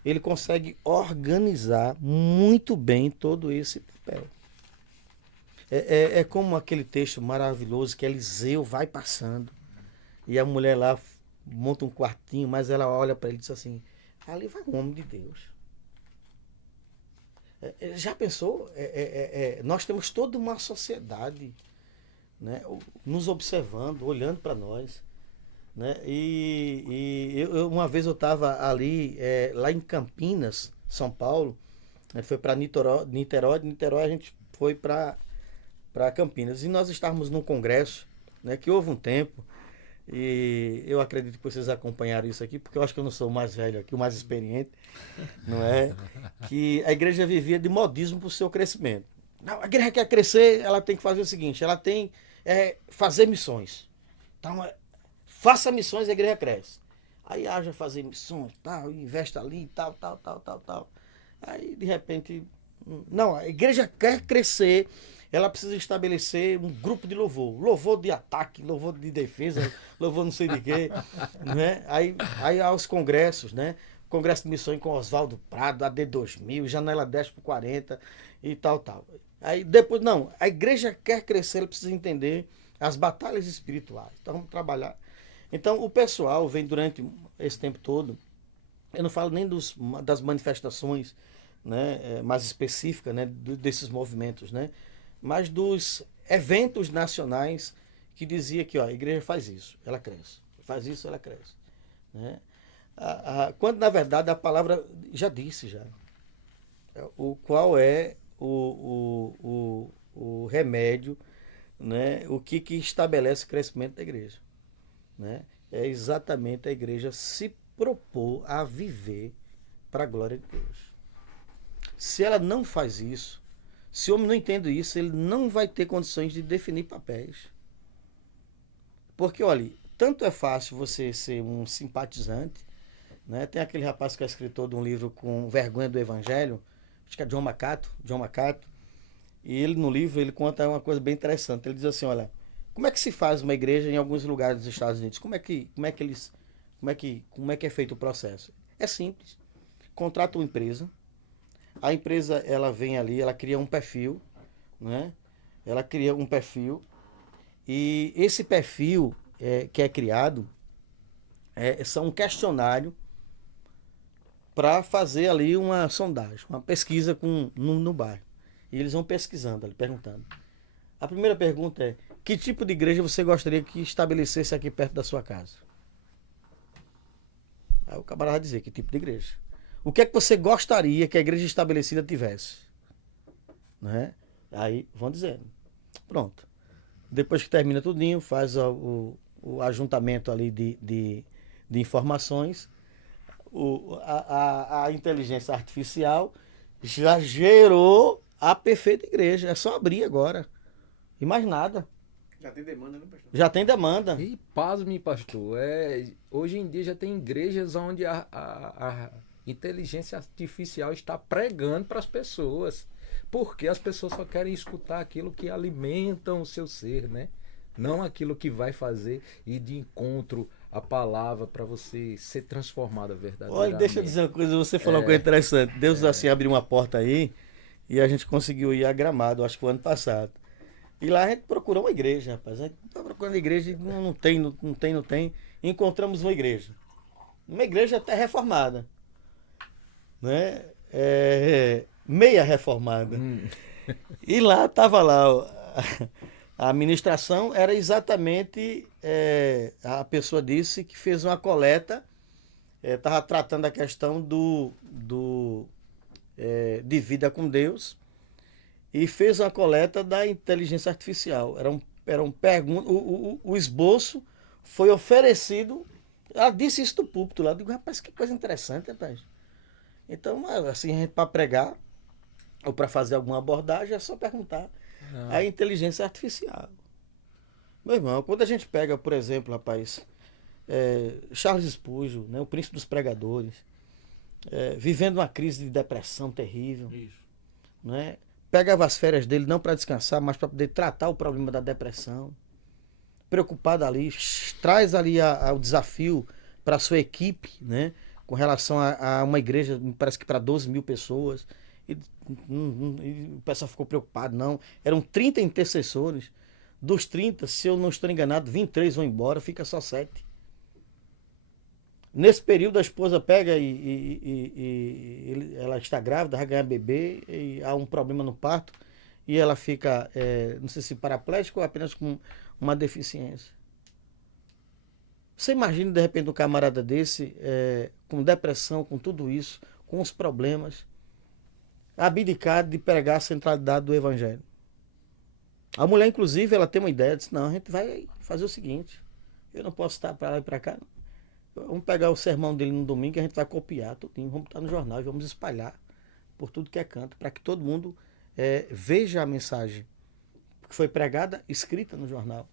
ele consegue organizar muito bem todo esse papel. É como aquele texto maravilhoso que Eliseu vai passando e a mulher lá monta um quartinho, mas ela olha para ele e diz assim, ali vai um homem de Deus. Já pensou? Nós temos toda uma sociedade, né, nos observando, olhando para nós. Né? Uma vez eu estava ali, lá em Campinas, São Paulo, né, foi para Niterói, de Niterói a gente foi para Campinas. E nós estávamos num congresso, né, que houve um tempo, e eu acredito que vocês acompanharam isso aqui, porque eu acho que eu não sou o mais velho aqui, o mais experiente, não é? Que a igreja vivia de modismo para o seu crescimento. Não, a igreja quer crescer, ela tem que fazer o seguinte, ela tem fazer missões. Então, faça missões e a igreja cresce. Aí haja fazer missões, tal, investe ali, tal. Aí, de repente, não, a igreja quer crescer, ela precisa estabelecer um grupo de louvor. Louvor de ataque, louvor de defesa, louvor não sei de quê. Né? Aí há os congressos, né? Congresso de Missões com Oswaldo Prado, AD 2000, Janela 10 por 40 e tal. Aí depois, não, a igreja quer crescer, ela precisa entender as batalhas espirituais. Então vamos trabalhar. Então o pessoal vem durante esse tempo todo, eu não falo nem das manifestações, né, mais específicas, né, desses movimentos, né, mas dos eventos nacionais que dizia que ó, a igreja faz isso, ela cresce. Faz isso, ela cresce. Né? Quando na verdade a palavra já disse qual é o remédio, né? O que estabelece o crescimento da igreja, né? É exatamente a igreja se propor a viver para a glória de Deus. Se ela não faz isso, se o homem não entende isso, ele não vai ter condições de definir papéis. Porque, olha, tanto é fácil você ser um simpatizante, né? Tem aquele rapaz que é escritor de um livro com vergonha do Evangelho, acho que é John MacArthur, e ele no livro ele conta uma coisa bem interessante. Ele diz assim, olha, como é que se faz uma igreja em alguns lugares dos Estados Unidos? Como é que é feito o processo? É simples. Contrata uma empresa, a empresa ela vem ali, ela cria um perfil, né? Ela cria um perfil e esse perfil que é criado são um questionário para fazer ali uma sondagem, uma pesquisa no bairro. E eles vão pesquisando, ali, perguntando. A primeira pergunta é, que tipo de igreja você gostaria que estabelecesse aqui perto da sua casa? Aí o camarada vai dizer, que tipo de igreja? O que é que você gostaria que a igreja estabelecida tivesse? Né? Aí vão dizendo. Pronto. Depois que termina tudinho, faz o ajuntamento ali de informações, a inteligência artificial já gerou a perfeita igreja. É só abrir agora. E mais nada. Já tem demanda, né, pastor? Já tem demanda. E pasme, pastor, hoje em dia já tem igrejas onde a inteligência artificial está pregando para as pessoas, porque as pessoas só querem escutar aquilo que alimentam o seu ser, né? Não aquilo que vai fazer ir de encontro à palavra para você ser transformado verdadeiramente. Olha, deixa eu dizer uma coisa, você falou uma coisa interessante. Deus assim abriu uma porta aí e a gente conseguiu ir a Gramado, acho que o ano passado. E lá a gente procurou uma igreja, rapaz. A gente tá procurando igreja e não tem. Encontramos uma igreja. Uma igreja até reformada. Né? Meia reformada. E lá estava lá. A administração era exatamente. A pessoa disse que fez uma coleta. Estava tratando a questão de vida com Deus. E fez uma coleta da inteligência artificial. Eram perguntas. O esboço foi oferecido. Ela disse isso do púlpito lá. Eu digo, rapaz, que coisa interessante, rapaz. Então, assim, para pregar ou para fazer alguma abordagem, é só perguntar a inteligência artificial. Meu irmão, quando a gente pega, por exemplo, rapaz, Charles Spurgeon, né, o príncipe dos pregadores, vivendo uma crise de depressão terrível. Isso. Né? Pegava as férias dele não para descansar, mas para poder tratar o problema da depressão. Preocupado ali, traz ali o desafio para a sua equipe, né? Com relação a uma igreja, me parece que para 12 mil pessoas. E o pessoal ficou preocupado, não. Eram 30 intercessores. Dos 30, se eu não estou enganado, 23 vão embora, fica só 7. Nesse período a esposa pega e ela está grávida, vai ganhar bebê, e há um problema no parto, e ela fica, não sei se paraplégica ou apenas com uma deficiência. Você imagina de repente um camarada desse, com depressão, com tudo isso, com os problemas, abdicado de pregar a centralidade do evangelho. A mulher, inclusive, ela tem uma ideia, disse, não, a gente vai fazer o seguinte, eu não posso estar para lá e para cá, não. Vamos pegar o sermão dele no domingo e a gente vai copiar tudinho, vamos botar no jornal e vamos espalhar por tudo que é canto, para que todo mundo veja a mensagem que foi pregada, escrita no jornal.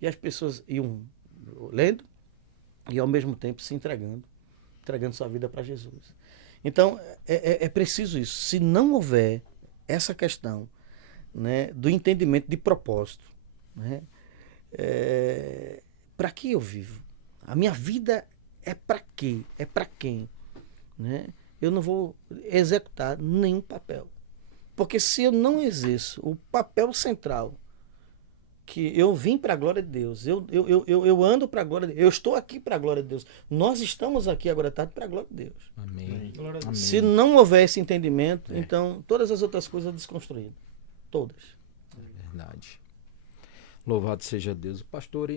E as pessoas iam lendo e ao mesmo tempo se entregando sua vida para Jesus. Então, é preciso isso. Se não houver essa questão, né, do entendimento de propósito, né, para que eu vivo? A minha vida é para quê? É para quem? Né? Eu não vou executar nenhum papel. Porque se eu não exerço o papel central, que eu vim para a glória de Deus, eu ando para a glória de Deus, eu estou aqui para a glória de Deus, nós estamos aqui agora à tarde para a glória de Deus. Amém. Amém. Se não houver esse entendimento, então todas as outras coisas desconstruídas. Todas. É verdade. Louvado seja Deus. Pastor,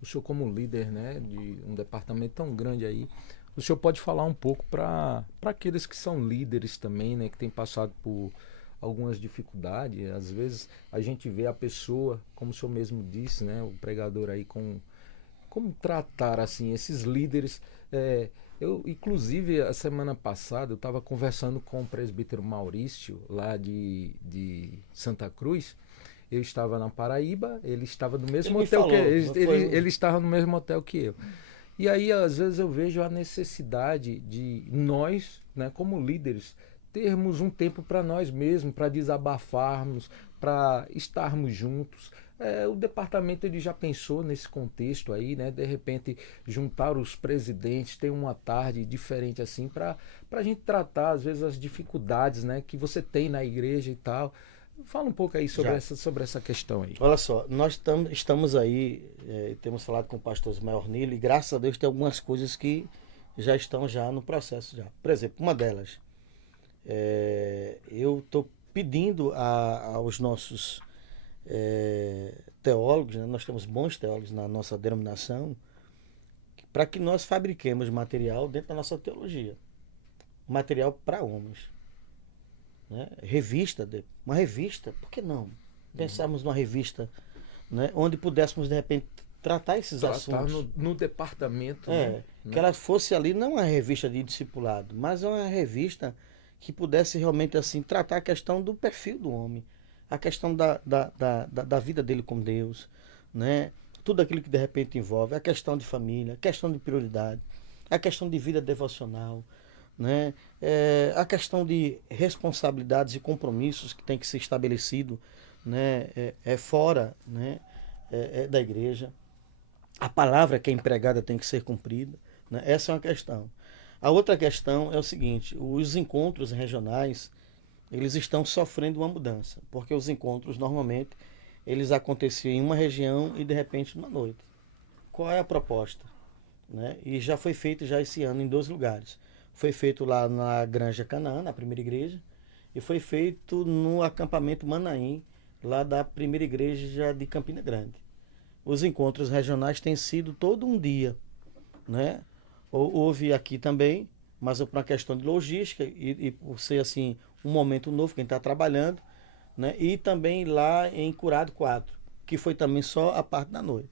o senhor como líder, né, de um departamento tão grande aí, o senhor pode falar um pouco para aqueles que são líderes também, né, que têm passado por algumas dificuldades. Às vezes a gente vê a pessoa, como o senhor mesmo disse, né, o pregador aí, como tratar assim esses líderes. Eu, inclusive, a semana passada eu estava conversando com o presbítero Maurício, lá de Santa Cruz. Eu estava na Paraíba, ele estava no mesmo hotel que eu. Ele estava no mesmo hotel que eu. E aí, às vezes, eu vejo a necessidade de nós, né, como líderes, termos um tempo para nós mesmos, para desabafarmos, para estarmos juntos. O departamento ele já pensou nesse contexto aí, né? De repente, juntar os presidentes, ter uma tarde diferente assim, para a gente tratar, às vezes, as dificuldades, né, que você tem na igreja e tal. Fala um pouco aí sobre essa questão aí. Olha só, nós estamos aí, temos falado com o pastor Ismael Ornilho, e graças a Deus tem algumas coisas que já estão no processo. Por exemplo, uma delas, eu estou pedindo aos nossos teólogos, né, nós temos bons teólogos na nossa denominação, para que nós fabriquemos material dentro da nossa teologia. Material para homens. Né? Uma revista, por que não? Pensarmos numa revista, né, onde pudéssemos de repente tratar esses Tratar assuntos. no departamento. É, né? que ela fosse ali não uma revista de discipulado, mas uma revista que pudesse realmente assim tratar a questão do perfil do homem, a questão da vida dele com Deus, né? Tudo aquilo que de repente envolve, a questão de família, a questão de prioridade, a questão de vida devocional, né? A questão de responsabilidades e compromissos que tem que ser estabelecido, né? Fora, né? Da igreja. A palavra que é empregada tem que ser cumprida, né? Essa é uma questão. A outra questão é o seguinte: os encontros regionais, eles estão sofrendo uma mudança, porque os encontros normalmente eles aconteciam em uma região e de repente numa noite. Qual é a proposta? Né? E já foi feito já esse ano em 2 lugares. Foi feito lá na Granja Canaã, na primeira igreja, e foi feito no acampamento Manaim, lá da primeira igreja de Campina Grande. Os encontros regionais têm sido todo um dia, né? Houve aqui também, mas por uma questão de logística e por ser assim um momento novo que a gente está trabalhando, né? E também lá em Curado 4, que foi também só a parte da noite.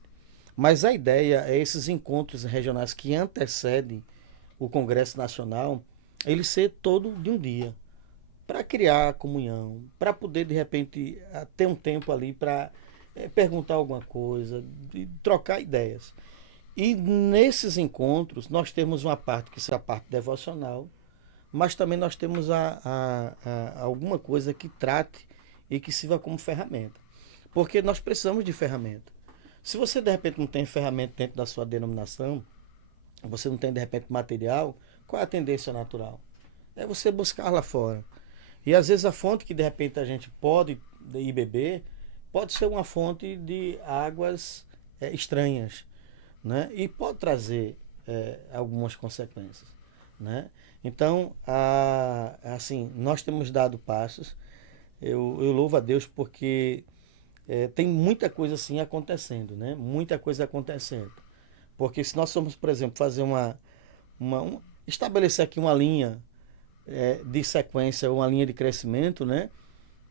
Mas a ideia é esses encontros regionais que antecedem o Congresso Nacional, ele ser todo de um dia, para criar comunhão, para poder de repente ter um tempo ali para perguntar alguma coisa, trocar ideias. E nesses encontros nós temos uma parte que é a parte devocional, mas também nós temos alguma coisa que trate e que sirva como ferramenta. Porque nós precisamos de ferramenta. Se você de repente não tem ferramenta dentro da sua denominação, você não tem de repente material, qual é a tendência natural? É você buscar lá fora. E às vezes a fonte que de repente a gente pode ir beber, pode ser uma fonte de águas estranhas, né? E pode trazer algumas consequências, né? Então, assim, nós temos dado passos. Eu louvo a Deus porque tem muita coisa assim acontecendo, né? Muita coisa acontecendo. Porque se nós formos, por exemplo, fazer estabelecer aqui uma linha de sequência, uma linha de crescimento, né?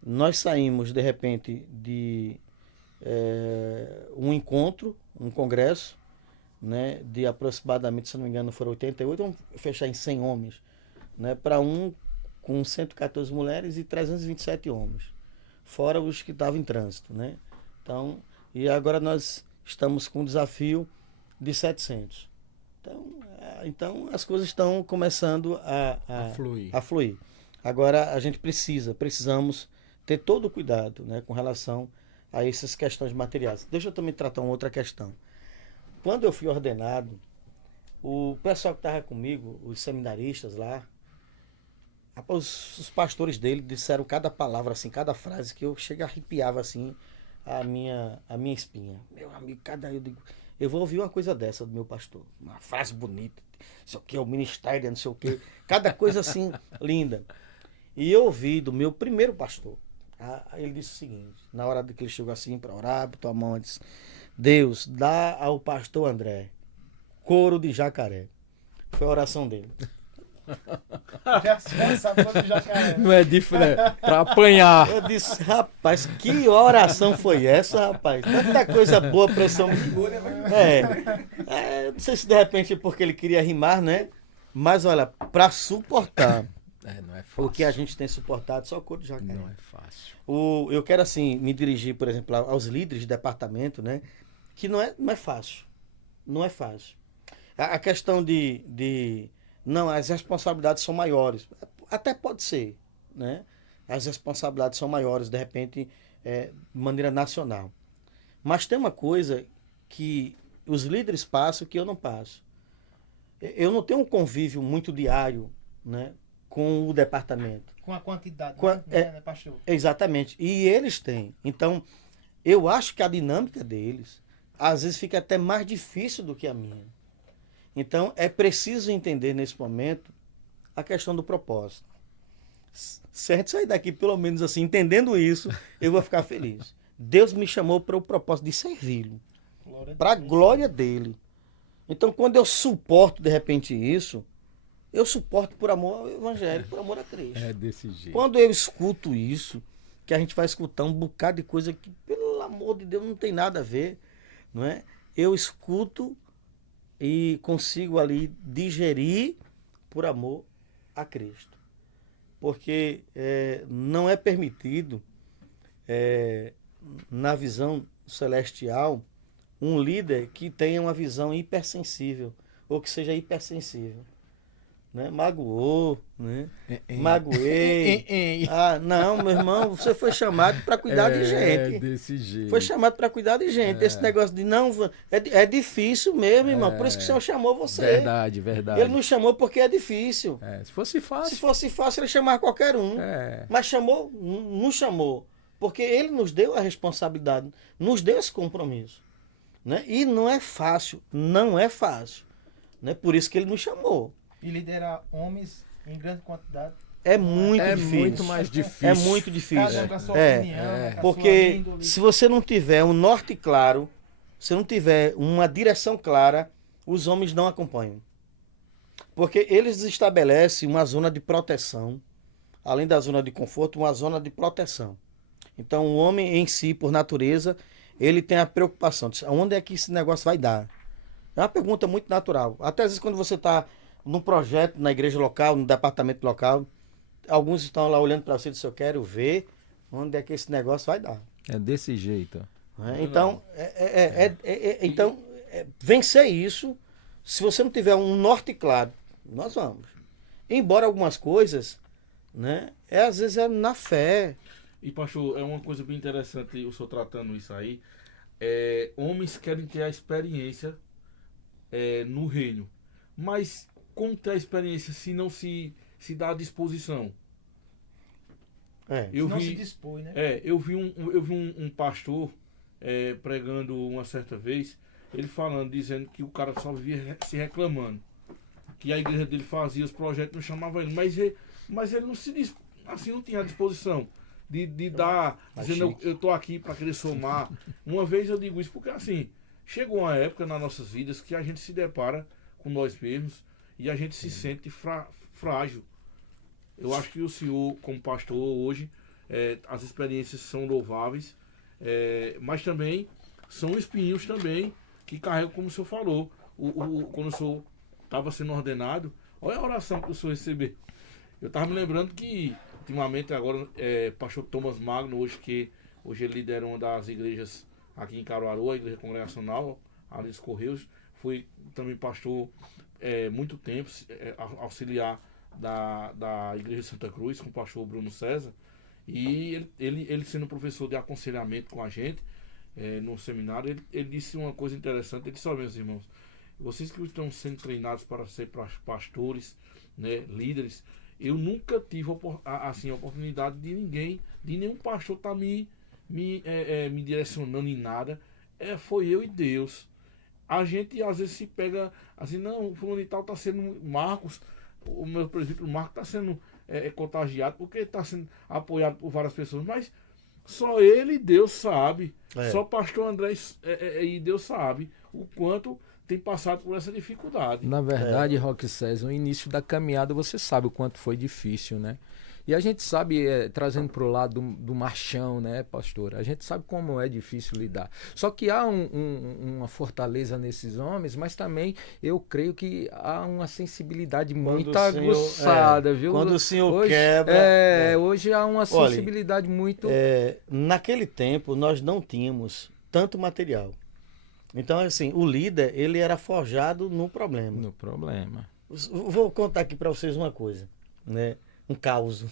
Nós saímos, de repente, de um encontro, um congresso, né? De aproximadamente, se não me engano, foram 88, vamos fechar em 100 homens, né? Para com 114 mulheres e 327 homens, fora os que estavam em trânsito, né? Então, e agora nós estamos com um desafio de 700. Então as coisas estão começando a fluir. Agora a gente precisamos ter todo o cuidado, né, com relação a essas questões materiais. Deixa eu também tratar uma outra questão. Quando eu fui ordenado, o pessoal que estava comigo, os seminaristas lá, os pastores dele disseram cada palavra, assim, cada frase que eu chego a arrepiava assim a minha espinha. Meu amigo, eu digo, eu vou ouvir uma coisa dessa do meu pastor, uma frase bonita, não sei o que, o ministério, não sei o que, cada coisa assim linda. E eu ouvi do meu primeiro pastor, ele disse o seguinte, na hora que ele chegou assim para orar, botou a mão e disse: Deus, dá ao pastor André couro de jacaré. Foi a oração dele. Já sabe quando jacaré. Não é diferente, para apanhar. Eu disse, rapaz, que oração foi essa, rapaz? Tanta coisa boa para essa. Não sei se de repente é porque ele queria rimar, né? Mas olha, para suportar Não é fácil. o que a gente tem suportado, só o couro de jacaré. Não é fácil. Eu quero assim me dirigir, por exemplo, aos líderes de departamento, né? Que não é fácil. Não é fácil. A questão não, as responsabilidades são maiores. Até pode ser, né? As responsabilidades são maiores, de repente, de maneira nacional. Mas tem uma coisa que os líderes passam que eu não passo. Eu não tenho um convívio muito diário, né, com o departamento. Com a quantidade, né, pastor? Exatamente. E eles têm. Então, eu acho que a dinâmica deles, às vezes, fica até mais difícil do que a minha. Então, é preciso entender nesse momento a questão do propósito. Se a gente sair daqui, pelo menos assim, entendendo isso, eu vou ficar feliz. Deus me chamou para o propósito de servi-lo, para a glória dele. Então, quando eu suporto, de repente, isso, eu suporto por amor ao Evangelho, por amor a Cristo. É desse jeito. Quando eu escuto isso, que a gente vai escutar um bocado de coisa que, pelo amor de Deus, não tem nada a ver, não é? eu escuto e consigo ali digerir por amor a Cristo. Porque não é permitido, na visão celestial, um líder que tenha uma visão hipersensível, ou que seja hipersensível. Né? Magoou, né? Magoei. Ah, não, meu irmão, você foi chamado para cuidar de gente. Desse jeito. Foi chamado para cuidar de gente. Esse negócio de não, é difícil mesmo, irmão. Por isso que o Senhor chamou você. Verdade, verdade. Ele não chamou porque é difícil. Se fosse fácil. Se fosse fácil, ele chamava qualquer um. Mas chamou, não chamou. Porque ele nos deu a responsabilidade, nos deu esse compromisso. Né? E não é fácil, não é fácil. Né? Por isso que ele nos chamou. E liderar homens em grande quantidade. É muito difícil. É muito mais difícil. É muito difícil. Cada um com a sua opinião, né, com a sua Porque índole. se você não tiver um norte claro, se não tiver uma direção clara, os homens não acompanham. Porque eles estabelecem uma zona de proteção, além da zona de conforto, uma zona de proteção. Então o homem em si, por natureza, ele tem a preocupação de onde é que esse negócio vai dar. É uma pergunta muito natural. Até às vezes quando você está num projeto na igreja local, no departamento local, alguns estão lá olhando para você e dizem, eu quero ver onde é que esse negócio vai dar. É desse jeito. Então, vencer isso, se você não tiver um norte claro, nós vamos. Embora algumas coisas, né, às vezes é na fé. E, pastor, é uma coisa bem interessante o senhor tratando isso aí. Homens querem ter a experiência no reino. Mas como ter a experiência se não se dá à disposição? Não se dispõe, né? Eu vi um pastor pregando uma certa vez, ele falando, dizendo que o cara só vivia se reclamando. Que a igreja dele fazia os projetos, não chamava ele. Mas ele não assim, não tinha a disposição de dar, dizendo eu tô aqui para querer somar. Uma vez eu digo isso porque assim, chegou uma época nas nossas vidas que a gente se depara com nós mesmos e a gente se sente frágil. Eu acho que o senhor, como pastor hoje, as experiências são louváveis, mas também são espinhos também que carregam, como o senhor falou. Quando o senhor estava sendo ordenado, olha a oração que o senhor recebeu. Eu estava me lembrando que, ultimamente, agora, pastor Thomas Magno, hoje ele lidera uma das igrejas aqui em Caruaru, a igreja congregacional, ali dos Correios, foi também pastor muito tempo, auxiliar da igreja de Santa Cruz, com o pastor Bruno César, e ele sendo professor de aconselhamento com a gente, no seminário, ele disse uma coisa interessante. Ele disse, meus irmãos, vocês que estão sendo treinados para ser pastores, né, líderes, eu nunca tive assim, a oportunidade de nenhum pastor estar me direcionando em nada. Foi eu e Deus. A gente às vezes se pega assim, não, o fulano e tal está sendo Marcos, o meu presbítero Marcos está sendo contagiado porque está sendo apoiado por várias pessoas, mas só ele e Deus sabe, só o pastor André e Deus sabe o quanto tem passado por essa dificuldade. Na verdade, Roque César, no início da caminhada você sabe o quanto foi difícil, né? E a gente sabe, trazendo para o lado do machão, né, pastor? A gente sabe como é difícil lidar. Só que há uma fortaleza nesses homens, mas também eu creio que há uma sensibilidade muito aguçada, viu? Quando o senhor hoje, quebra... Hoje há uma sensibilidade muito... naquele tempo, nós não tínhamos tanto material. Então, assim, o líder, ele era forjado no problema. No problema. Vou contar aqui para vocês uma coisa, né? Um caos.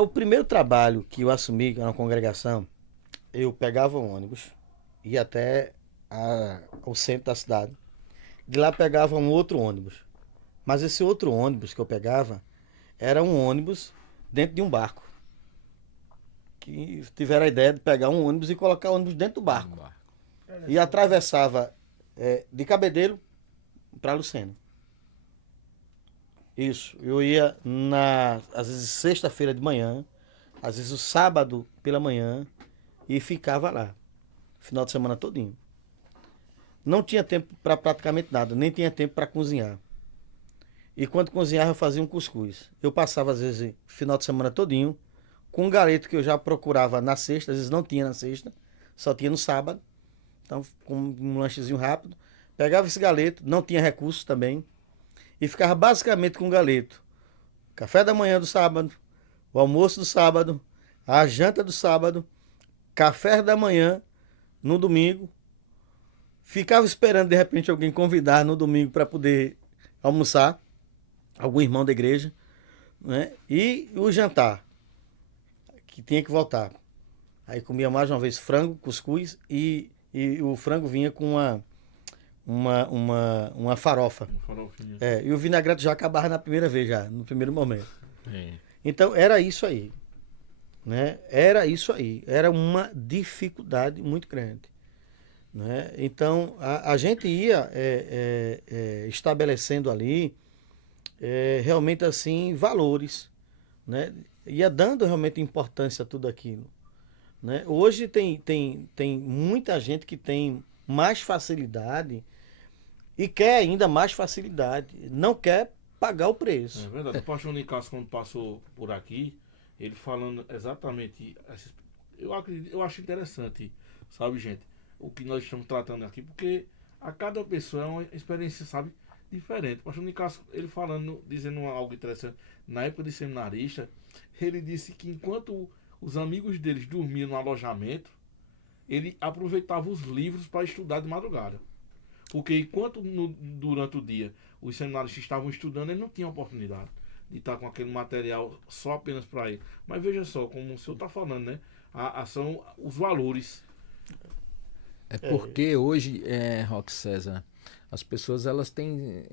O primeiro trabalho que eu assumi na congregação, eu pegava um ônibus, ia até o centro da cidade. De lá pegava um outro ônibus. Mas esse outro ônibus que eu pegava era um ônibus dentro de um barco. Que tiveram a ideia de pegar um ônibus e colocar o ônibus dentro do barco. E atravessava de Cabedelo para Lucena. Isso. Eu ia às vezes sexta-feira de manhã, às vezes o sábado pela manhã, e ficava lá. Final de semana todinho. Não tinha tempo para praticamente nada, nem tinha tempo para cozinhar. E quando cozinhava eu fazia um cuscuz. Eu passava às vezes final de semana todinho com um galeto que eu já procurava na sexta, às vezes não tinha na sexta, só tinha no sábado. Então, com um lanchezinho rápido. Pegava esse galeto, não tinha recurso também. E ficava basicamente com o galeto. Café da manhã do sábado, o almoço do sábado, a janta do sábado, café da manhã no domingo. Ficava esperando, de repente, alguém convidar no domingo para poder almoçar. Algum irmão da igreja. Né? E o jantar, que tinha que voltar. Aí comia mais uma vez frango, cuscuz e o frango vinha com uma farofa. Farofinha. E o vinagrete já acabava na primeira vez, já, no primeiro momento. É. Então era isso aí. Né? Era isso aí. Era uma dificuldade muito grande. Né? Então a gente ia estabelecendo ali realmente assim valores. Né? Ia dando realmente importância a tudo aquilo. Né? Hoje tem muita gente que tem mais facilidade e quer ainda mais facilidade, não quer pagar o preço. É verdade. O pastor Nicasso, quando passou por aqui, ele falando exatamente. Eu acho interessante, sabe, gente, o que nós estamos tratando aqui, porque a cada pessoa é uma experiência, sabe, diferente. O pastor Nicasso, ele falando, dizendo algo interessante, na época de seminarista, ele disse que enquanto os amigos deles dormiam no alojamento, ele aproveitava os livros para estudar de madrugada. Porque enquanto durante o dia os seminários estavam estudando, ele não tinha oportunidade de estar com aquele material só apenas para ele. Mas veja só, como o senhor está falando, né? São os valores. É porque hoje, Roque César, as pessoas elas têm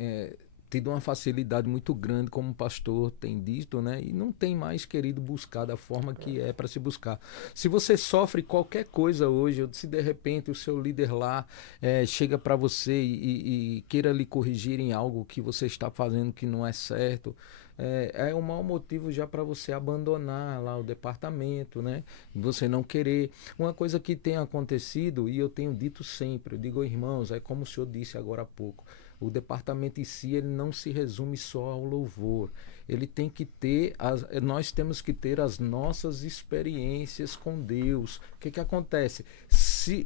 tido uma facilidade muito grande, como o pastor tem dito, né? E não tem mais querido buscar da forma que é para se buscar. Se você sofre qualquer coisa hoje, ou se de repente o seu líder lá chega para você e queira lhe corrigir em algo que você está fazendo que não é certo, é um mau motivo já para você abandonar lá o departamento, né? Você não querer. Uma coisa que tem acontecido, e eu tenho dito sempre, eu digo, irmãos, é como o senhor disse agora há pouco, o departamento em si ele não se resume só ao louvor. Ele tem que ter, nós temos que ter as nossas experiências com Deus. O que acontece?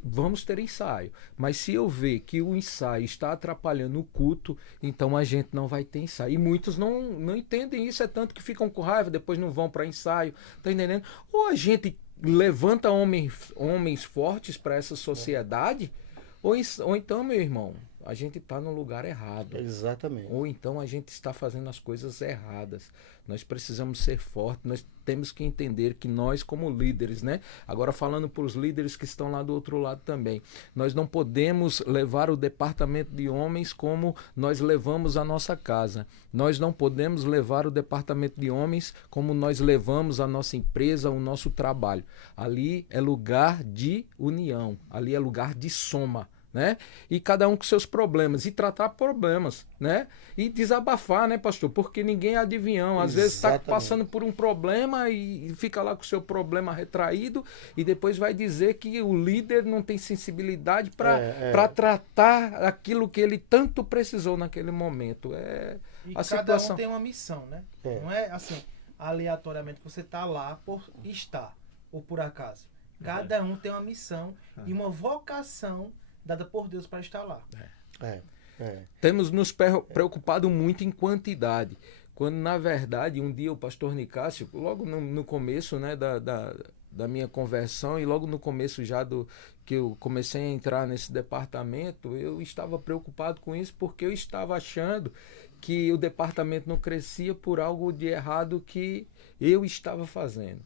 Vamos ter ensaio, mas se eu ver que o ensaio está atrapalhando o culto, então a gente não vai ter ensaio. E muitos não entendem isso, é tanto que ficam com raiva, depois não vão para ensaio, tá entendendo? Ou a gente levanta homens fortes para essa sociedade, ou então, meu irmão, a gente está no lugar errado. Exatamente. Ou então a gente está fazendo as coisas erradas. Nós precisamos ser fortes, nós temos que entender que nós como líderes, né? Agora falando para os líderes que estão lá do outro lado também, nós não podemos levar o departamento de homens como nós levamos a nossa casa. Nós não podemos levar o departamento de homens como nós levamos a nossa empresa, o nosso trabalho. Ali é lugar de união, ali é lugar de soma. Né? E cada um com seus problemas, e tratar problemas, né? E desabafar, né, pastor? Porque ninguém é adivinhão. Às vezes está passando por um problema e fica lá com o seu problema retraído e depois vai dizer que o líder não tem sensibilidade para tratar aquilo que ele tanto precisou naquele momento. E a cada situação um tem uma missão, né? Não é assim, aleatoriamente você está lá por estar ou por acaso. Cada um tem uma missão e uma vocação dada por Deus para estar lá. Temos nos preocupado muito em quantidade, quando na verdade um dia o pastor Nicásio, logo no começo, né, da minha conversão e logo no começo já que eu comecei a entrar nesse departamento, eu estava preocupado com isso porque eu estava achando que o departamento não crescia por algo de errado que eu estava fazendo.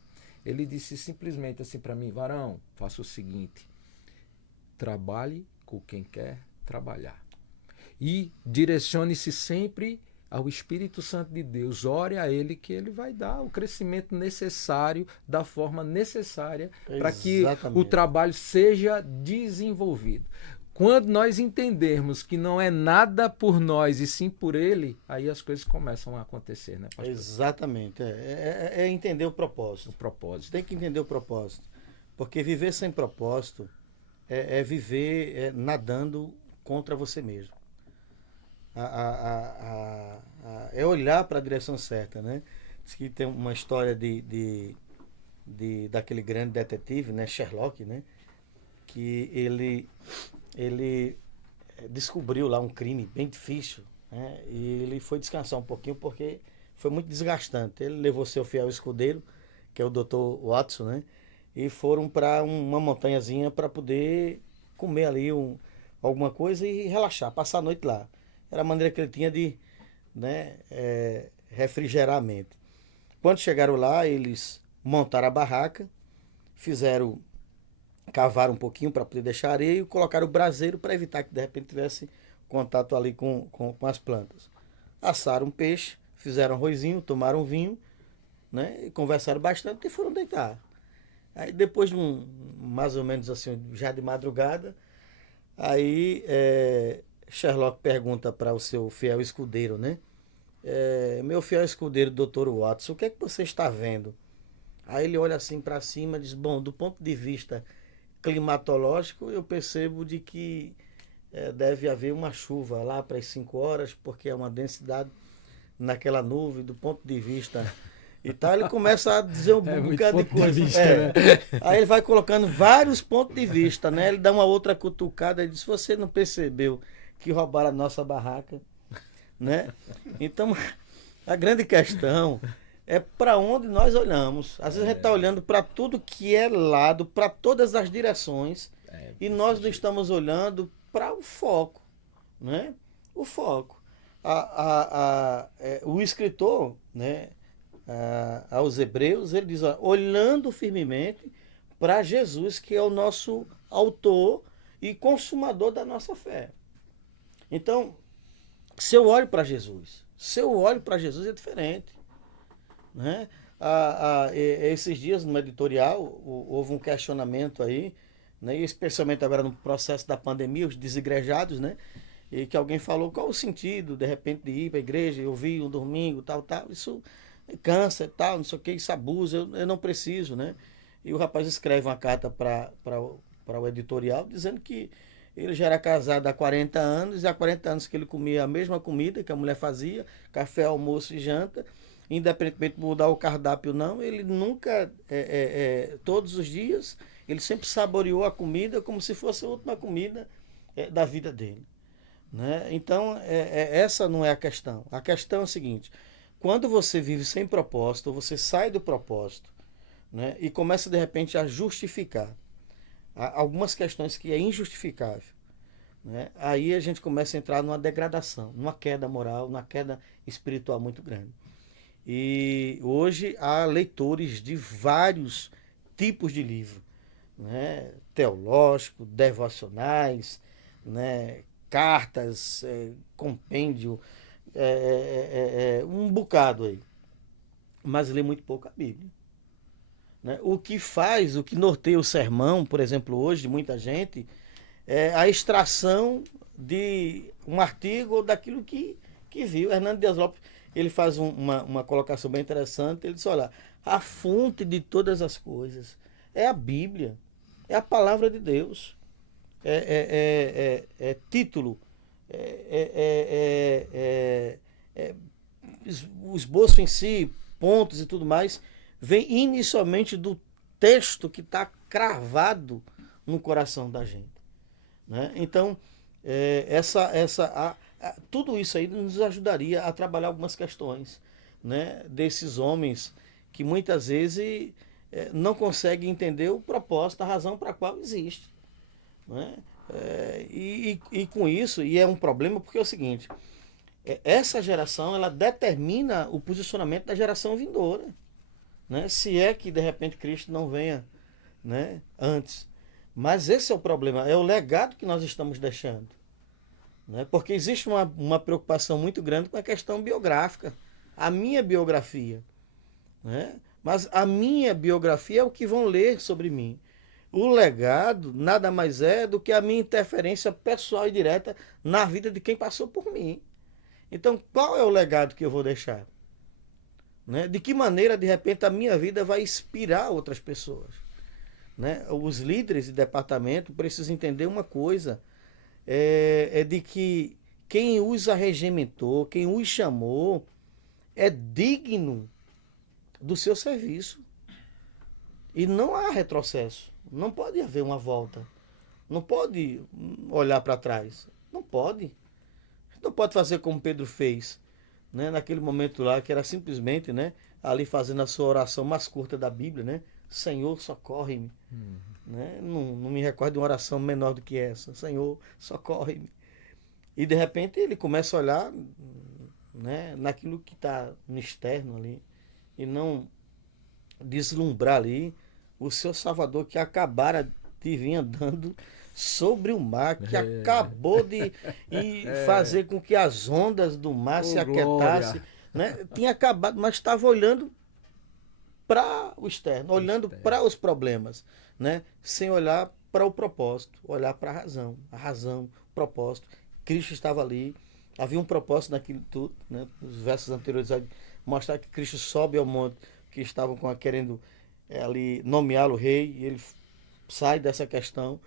Ele disse simplesmente assim para mim: varão, faça o seguinte, trabalhe com quem quer trabalhar. E direcione-se sempre ao Espírito Santo de Deus. Ore a Ele que Ele vai dar o crescimento necessário, da forma necessária, para que o trabalho seja desenvolvido. Quando nós entendermos que não é nada por nós e sim por Ele, aí as coisas começam a acontecer, né, pastor? Exatamente. É entender o propósito. O propósito. Tem que entender o propósito. Porque viver sem propósito é viver nadando contra você mesmo. É olhar para a direção certa, né? Diz que tem uma história daquele grande detetive, né, Sherlock, né? que ele descobriu lá um crime bem difícil, né? E ele foi descansar um pouquinho porque foi muito desgastante. Ele levou seu fiel escudeiro, que é o Dr. Watson, né? E foram para uma montanhazinha para poder comer ali alguma coisa e relaxar, passar a noite lá. Era a maneira que ele tinha de, né, refrigerar a mente. Quando chegaram lá, eles montaram a barraca, cavaram um pouquinho para poder deixar areia e colocaram o braseiro para evitar que de repente tivesse contato ali com as plantas. Assaram um peixe, fizeram arrozinho, tomaram vinho, né, e conversaram bastante e foram deitar. Aí depois de mais ou menos assim, já de madrugada, aí Sherlock pergunta para o seu fiel escudeiro, né? Meu fiel escudeiro, Dr. Watson, o que é que você está vendo? Aí ele olha assim para cima e diz, bom, do ponto de vista climatológico, eu percebo de que deve haver uma chuva lá para as 5 horas, porque é uma densidade naquela nuvem, do ponto de vista e tal. Ele começa a dizer um bocado de coisa. Né? Aí ele vai colocando vários pontos de vista, né? Ele dá uma outra cutucada e diz, você não percebeu que roubaram a nossa barraca, né? Então, a grande questão é para onde nós olhamos. Às vezes a gente está olhando para tudo que é lado, para todas as direções, e nós não estamos olhando para o foco, né? O foco. O escritor, né, aos Hebreus, ele diz, ó, olhando firmemente para Jesus, que é o nosso autor e consumador da nossa fé. Então, se eu olho para Jesus é diferente, né? Esses dias no editorial houve um questionamento aí, né? Especialmente agora no processo da pandemia, os desigrejados, né? E que alguém falou qual o sentido de repente de ir para a igreja e ouvir um domingo, tal, isso cansa e tal, não sei o que, isso abusa, eu não preciso, né? E o rapaz escreve uma carta para o editorial dizendo que ele já era casado há 40 anos, e há 40 anos que ele comia a mesma comida que a mulher fazia, café, almoço e janta, independentemente de mudar o cardápio ou não, ele nunca, todos os dias, ele sempre saboreou a comida como se fosse a última comida da vida dele, né? Então, essa não é a questão. A questão é o seguinte, quando você vive sem propósito, você sai do propósito, né, e começa de repente a justificar algumas questões que é injustificável, né? Aí a gente começa a entrar numa degradação, numa queda moral, numa queda espiritual muito grande. E hoje há leitores de vários tipos de livro, né? Teológico, devocionais, né? Cartas, compêndio, um bocado aí. Mas lê muito pouco a Bíblia, né? O que norteia o sermão, por exemplo, hoje, de muita gente, é a extração de um artigo ou daquilo que viu. Hernando Dias Lopes, ele faz uma colocação bem interessante. Ele diz, olha, a fonte de todas as coisas é a Bíblia, é a palavra de Deus. Título, o esboço em si, pontos e tudo mais, vem inicialmente do texto que está cravado no coração da gente, né? Então, tudo isso aí nos ajudaria a trabalhar algumas questões, né, desses homens que muitas vezes não conseguem entender o propósito, a razão para a qual existe, né? E com isso, e é um problema porque é o seguinte, essa geração ela determina o posicionamento da geração vindoura, né? Se é que de repente Cristo não venha, né, antes. Mas esse é o problema, é o legado que nós estamos deixando, né? Porque existe uma preocupação muito grande com a questão biográfica, a minha biografia, né? Mas a minha biografia é o que vão ler sobre mim. O legado nada mais é do que a minha interferência pessoal e direta na vida de quem passou por mim. Então, qual é o legado que eu vou deixar? Né? De que maneira, de repente, a minha vida vai inspirar outras pessoas? Né? Os líderes de departamento precisam entender uma coisa, de que quem os arregimentou, quem os chamou, é digno do seu serviço. E não há retrocesso. Não pode haver uma volta. não pode olhar para trás. Não pode. Não pode fazer como Pedro fez, né? Naquele momento lá, que era simplesmente, né, ali fazendo a sua oração mais curta da Bíblia, né? Senhor, socorre-me. Né? Não me recordo de uma oração menor do que essa. Senhor, socorre-me. E de repente ele começa a olhar, né, naquilo que está no externo ali e não deslumbrar ali o seu Salvador que acabara de vir andando sobre o mar, que acabou de fazer com que as ondas do mar se aquietassem, né? Tinha acabado, mas estava olhando para o externo, olhando para os problemas, né? Sem olhar para o propósito, olhar para a razão, o propósito. Cristo estava ali, havia um propósito naquilo tudo, né? Os versos anteriores vai mostrar que Cristo sobe ao monte, que estavam querendo ali nomeá-lo rei, e ele sai dessa questão,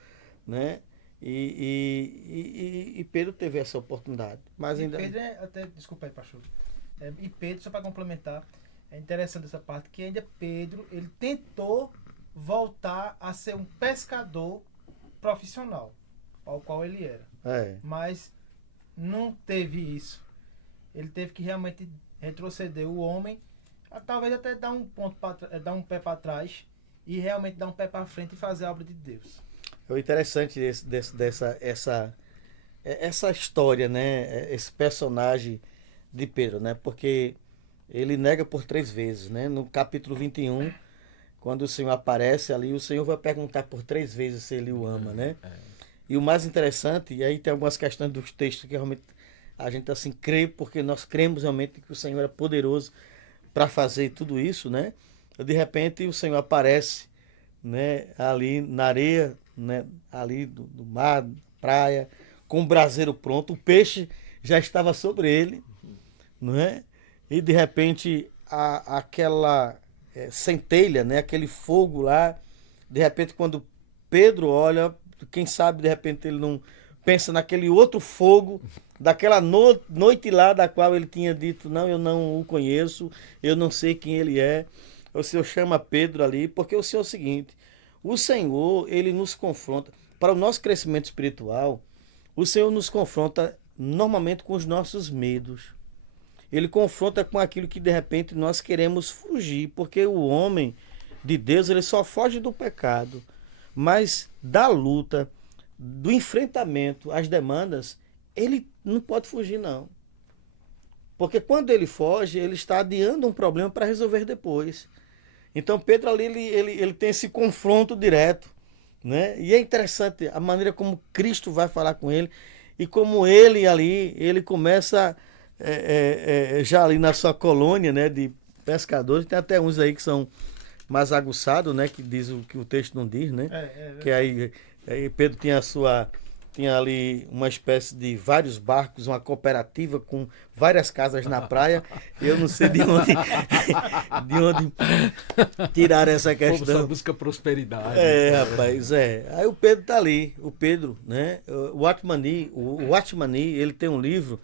né? E Pedro teve essa oportunidade. Mas ainda... Pedro até, desculpa aí, pastor. E Pedro, só para complementar, é interessante essa parte, que ainda Pedro, ele tentou voltar a ser um pescador profissional, ao qual ele era. Mas não teve isso. Ele teve que realmente retroceder o homem, talvez até dar dar um pé para trás e realmente dar um pé para frente e fazer a obra de Deus. É o interessante essa história, né? Esse personagem de Pedro, né? Porque ele nega por 3 vezes, né? No capítulo 21, quando o Senhor aparece ali, o Senhor vai perguntar por 3 vezes se ele o ama, né? E o mais interessante, e aí tem algumas questões dos textos que realmente a gente assim crê, porque nós cremos realmente que o Senhor é poderoso para fazer tudo isso, né? De repente o Senhor aparece, né, ali na areia, né, ali do mar, praia, com o braseiro pronto, o peixe já estava sobre ele, não é? E de repente aquela centelha, né, aquele fogo lá, de repente quando Pedro olha, quem sabe de repente ele não pensa naquele outro fogo, daquela noite lá da qual ele tinha dito, não, eu não o conheço, eu não sei quem ele é. O Senhor chama Pedro ali, porque o Senhor é o seguinte, o Senhor, ele nos confronta, para o nosso crescimento espiritual, o Senhor nos confronta normalmente com os nossos medos. Ele confronta com aquilo que de repente nós queremos fugir, porque o homem de Deus, ele só foge do pecado, mas da luta, do enfrentamento às demandas, ele não pode fugir, não. Porque quando ele foge, ele está adiando um problema para resolver depois. Então Pedro ali, ele tem esse confronto direto, né? E é interessante a maneira como Cristo vai falar com ele e como ele ali, ele começa já ali na sua colônia, né, de pescadores. Tem até uns aí que são mais aguçados, né, que diz o que o texto não diz, né? Que aí Pedro tinha ali uma espécie de vários barcos, uma cooperativa com várias casas na praia. Eu não sei de onde tirar essa questão. Só busca prosperidade. Rapaz, Aí o Pedro tá ali, o Pedro, né? O Watmani, ele tem um livro,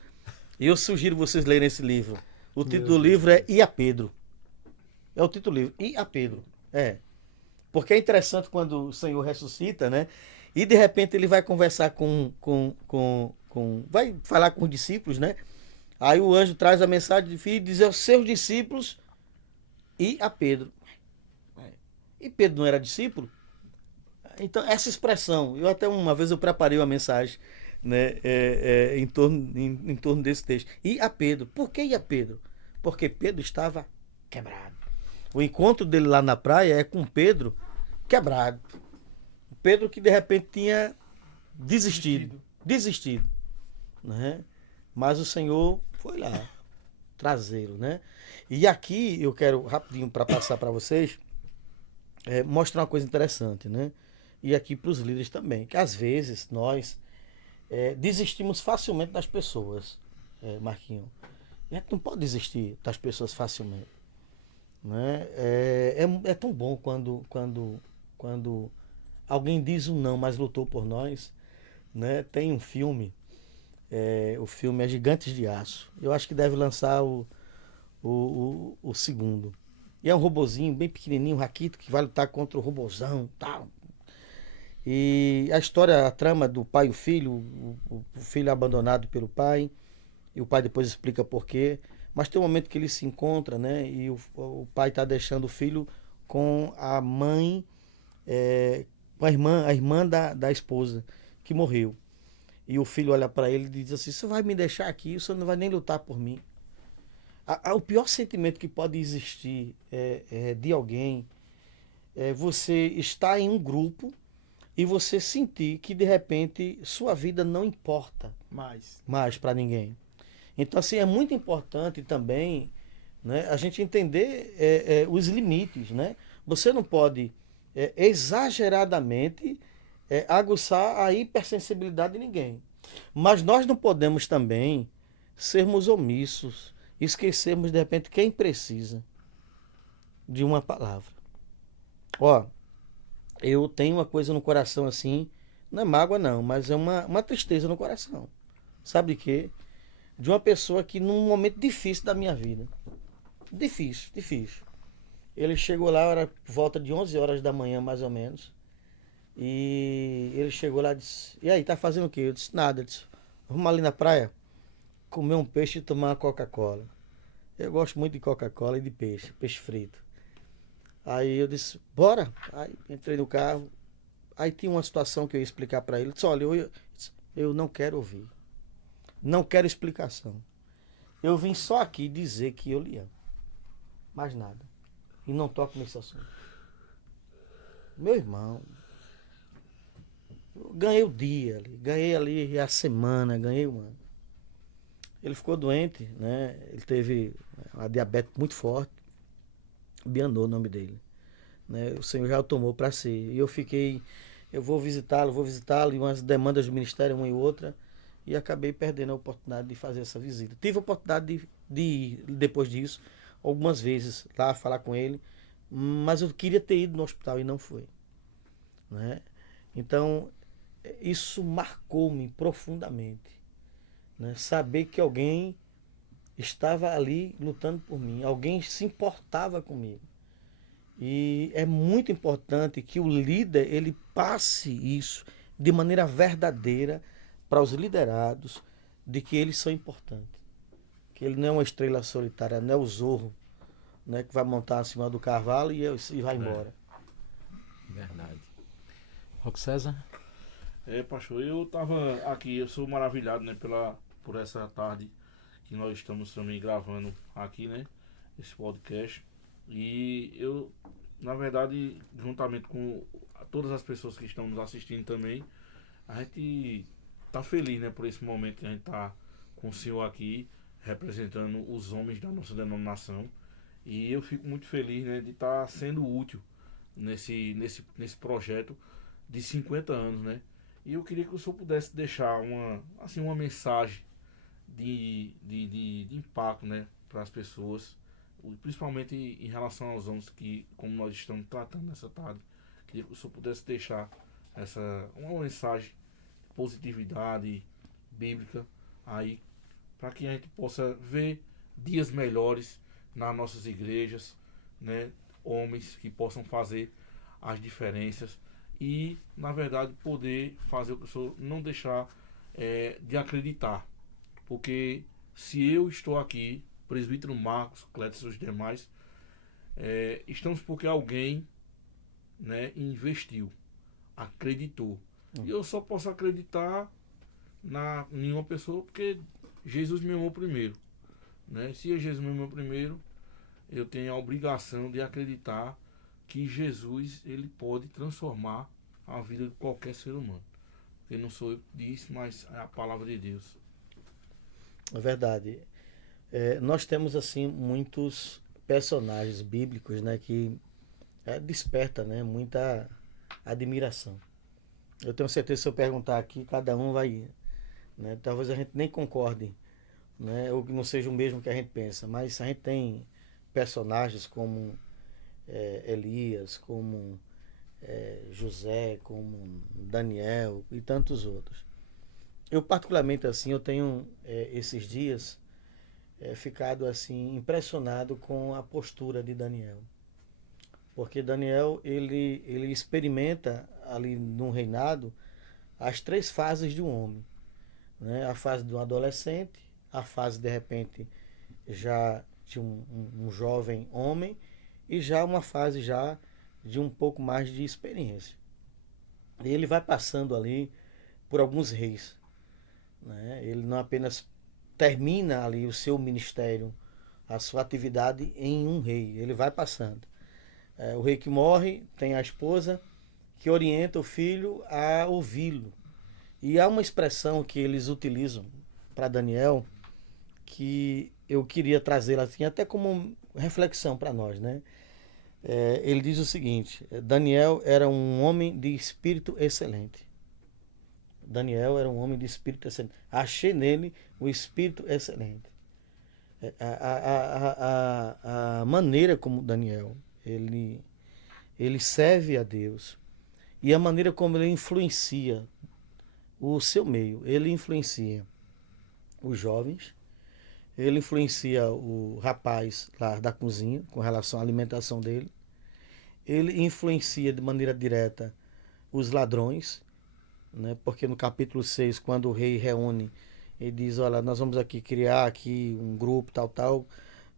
e eu sugiro vocês lerem esse livro. O título do livro é E a Pedro. É o título do livro, E a Pedro. Porque é interessante quando o Senhor ressuscita, né? E de repente ele vai conversar vai falar com os discípulos, né? Aí o anjo traz a mensagem de filho e diz aos seus discípulos e a Pedro. E Pedro não era discípulo? Então essa expressão, eu até uma vez eu preparei uma mensagem, né, em torno desse texto. E a Pedro. Por que a Pedro? Porque Pedro estava quebrado. O encontro dele lá na praia é com Pedro quebrado. Pedro que de repente tinha desistido, né? Mas o Senhor foi lá trazê-lo, né? E aqui eu quero rapidinho para passar para vocês mostrar uma coisa interessante, né? E aqui para os líderes também, que às vezes nós desistimos facilmente das pessoas, Marquinhos. A gente não pode desistir das pessoas facilmente, né? É tão bom quando alguém diz um não, mas lutou por nós, né? Tem um filme, o filme é Gigantes de Aço. Eu acho que deve lançar o segundo. E é um robozinho bem pequenininho, raquito, que vai lutar contra o robozão, tal. E a história, a trama do pai e o filho, o filho é abandonado pelo pai, e o pai depois explica por quê. Mas tem um momento que ele se encontra, né? E o pai está deixando o filho com a mãe, com a irmã da esposa, que morreu. E o filho olha para ele e diz assim: você vai me deixar aqui, você não vai nem lutar por mim. O pior sentimento que pode existir de alguém é você estar em um grupo e você sentir que de repente sua vida não importa Mais. mais para ninguém. Então, assim, é muito importante também, né, a gente entender os limites, né? Você não pode exageradamente aguçar a hipersensibilidade de ninguém. Mas nós não podemos também sermos omissos, esquecermos de repente quem precisa de uma palavra. Ó, eu tenho uma coisa no coração assim, não é mágoa não, mas é uma tristeza no coração. Sabe de quê? De uma pessoa que num momento difícil da minha vida, difícil, difícil. Ele chegou lá, era por volta de 11 horas da manhã mais ou menos, e ele chegou lá e disse: e aí, tá fazendo o quê? Eu disse: nada. Ele disse: vamos ali na praia comer um peixe e tomar uma Coca-Cola. Eu gosto muito de Coca-Cola e de peixe, peixe frito. Aí eu disse: bora. Aí entrei no carro. Aí tinha uma situação que eu ia explicar para ele. Eu disse: olha, eu não quero ouvir. Não quero explicação. Eu vim só aqui dizer que eu lhe amo. Mais nada. E não toco nesse assunto. Meu irmão, eu ganhei o dia ali, ganhei ali a semana, ganhei o ano. Ele ficou doente, né? Ele teve uma diabetes muito forte. Bianô, o nome dele. Né? O Senhor já o tomou para si. E eu fiquei, eu vou visitá-lo, e umas demandas do ministério, uma e outra. E acabei perdendo a oportunidade de fazer essa visita. Tive a oportunidade de ir, depois disso, algumas vezes lá falar com ele, mas eu queria ter ido no hospital e não fui. Né? Então, isso marcou-me profundamente. Né? Saber que alguém estava ali lutando por mim, alguém se importava comigo. E é muito importante que o líder ele passe isso de maneira verdadeira para os liderados, de que eles são importantes. Que ele não é uma estrela solitária, não é o Zorro, né, que vai montar acima do cavalo e vai embora. Verdade. Roque César? Pastor, eu tava aqui, eu sou maravilhado, né, por essa tarde que nós estamos também gravando aqui, né, esse podcast. E eu, na verdade, juntamente com todas as pessoas que estão nos assistindo também, a gente tá feliz, né, por esse momento que a gente tá com o senhor aqui, representando os homens da nossa denominação. E eu fico muito feliz, né, de estar sendo útil nesse projeto de 50 anos, né. E eu queria que o senhor pudesse deixar uma mensagem de impacto, né, para as pessoas, principalmente em relação aos homens, que como nós estamos tratando nessa tarde. Queria que o senhor pudesse deixar uma mensagem de positividade bíblica aí, para que a gente possa ver dias melhores nas nossas igrejas, né, homens que possam fazer as diferenças e, na verdade, poder fazer o que o senhor não deixar de acreditar. Porque se eu estou aqui, presbítero Marcos, Clétis e os demais, estamos porque alguém, né, investiu, acreditou. E eu só posso acreditar em uma pessoa porque Jesus me amou primeiro. Né? Se Jesus me amou primeiro, eu tenho a obrigação de acreditar que Jesus ele pode transformar a vida de qualquer ser humano. Porque não sou eu que disse, mas é a palavra de Deus. É verdade. Nós temos assim muitos personagens bíblicos, né, que desperta, né, muita admiração. Eu tenho certeza que se eu perguntar aqui, cada um vai, né, talvez a gente nem concorde, né, ou que não seja o mesmo que a gente pensa, mas a gente tem personagens como Elias, como José, como Daniel e tantos outros. Eu particularmente assim, eu tenho esses dias ficado assim impressionado com a postura de Daniel, porque Daniel ele experimenta ali no reinado as 3 fases de um homem, né? A fase de um adolescente, a fase de repente já de um jovem homem e já uma fase já de um pouco mais de experiência. E ele vai passando ali por alguns reis, né? Ele não apenas termina ali o seu ministério, a sua atividade em um rei, ele vai passando. O rei que morre tem a esposa que orienta o filho a ouvi-lo. E há uma expressão que eles utilizam para Daniel que eu queria trazer assim, até como reflexão para nós, né? Ele diz o seguinte: Daniel era um homem de espírito excelente. Daniel era um homem de espírito excelente. Achei nele o espírito excelente. A maneira como Daniel ele serve a Deus e a maneira como ele influencia o seu meio, ele influencia os jovens, ele influencia o rapaz lá da cozinha com relação à alimentação dele, ele influencia de maneira direta os ladrões, né? Porque no capítulo 6, quando o rei reúne, ele diz: olha, nós vamos aqui criar aqui um grupo tal,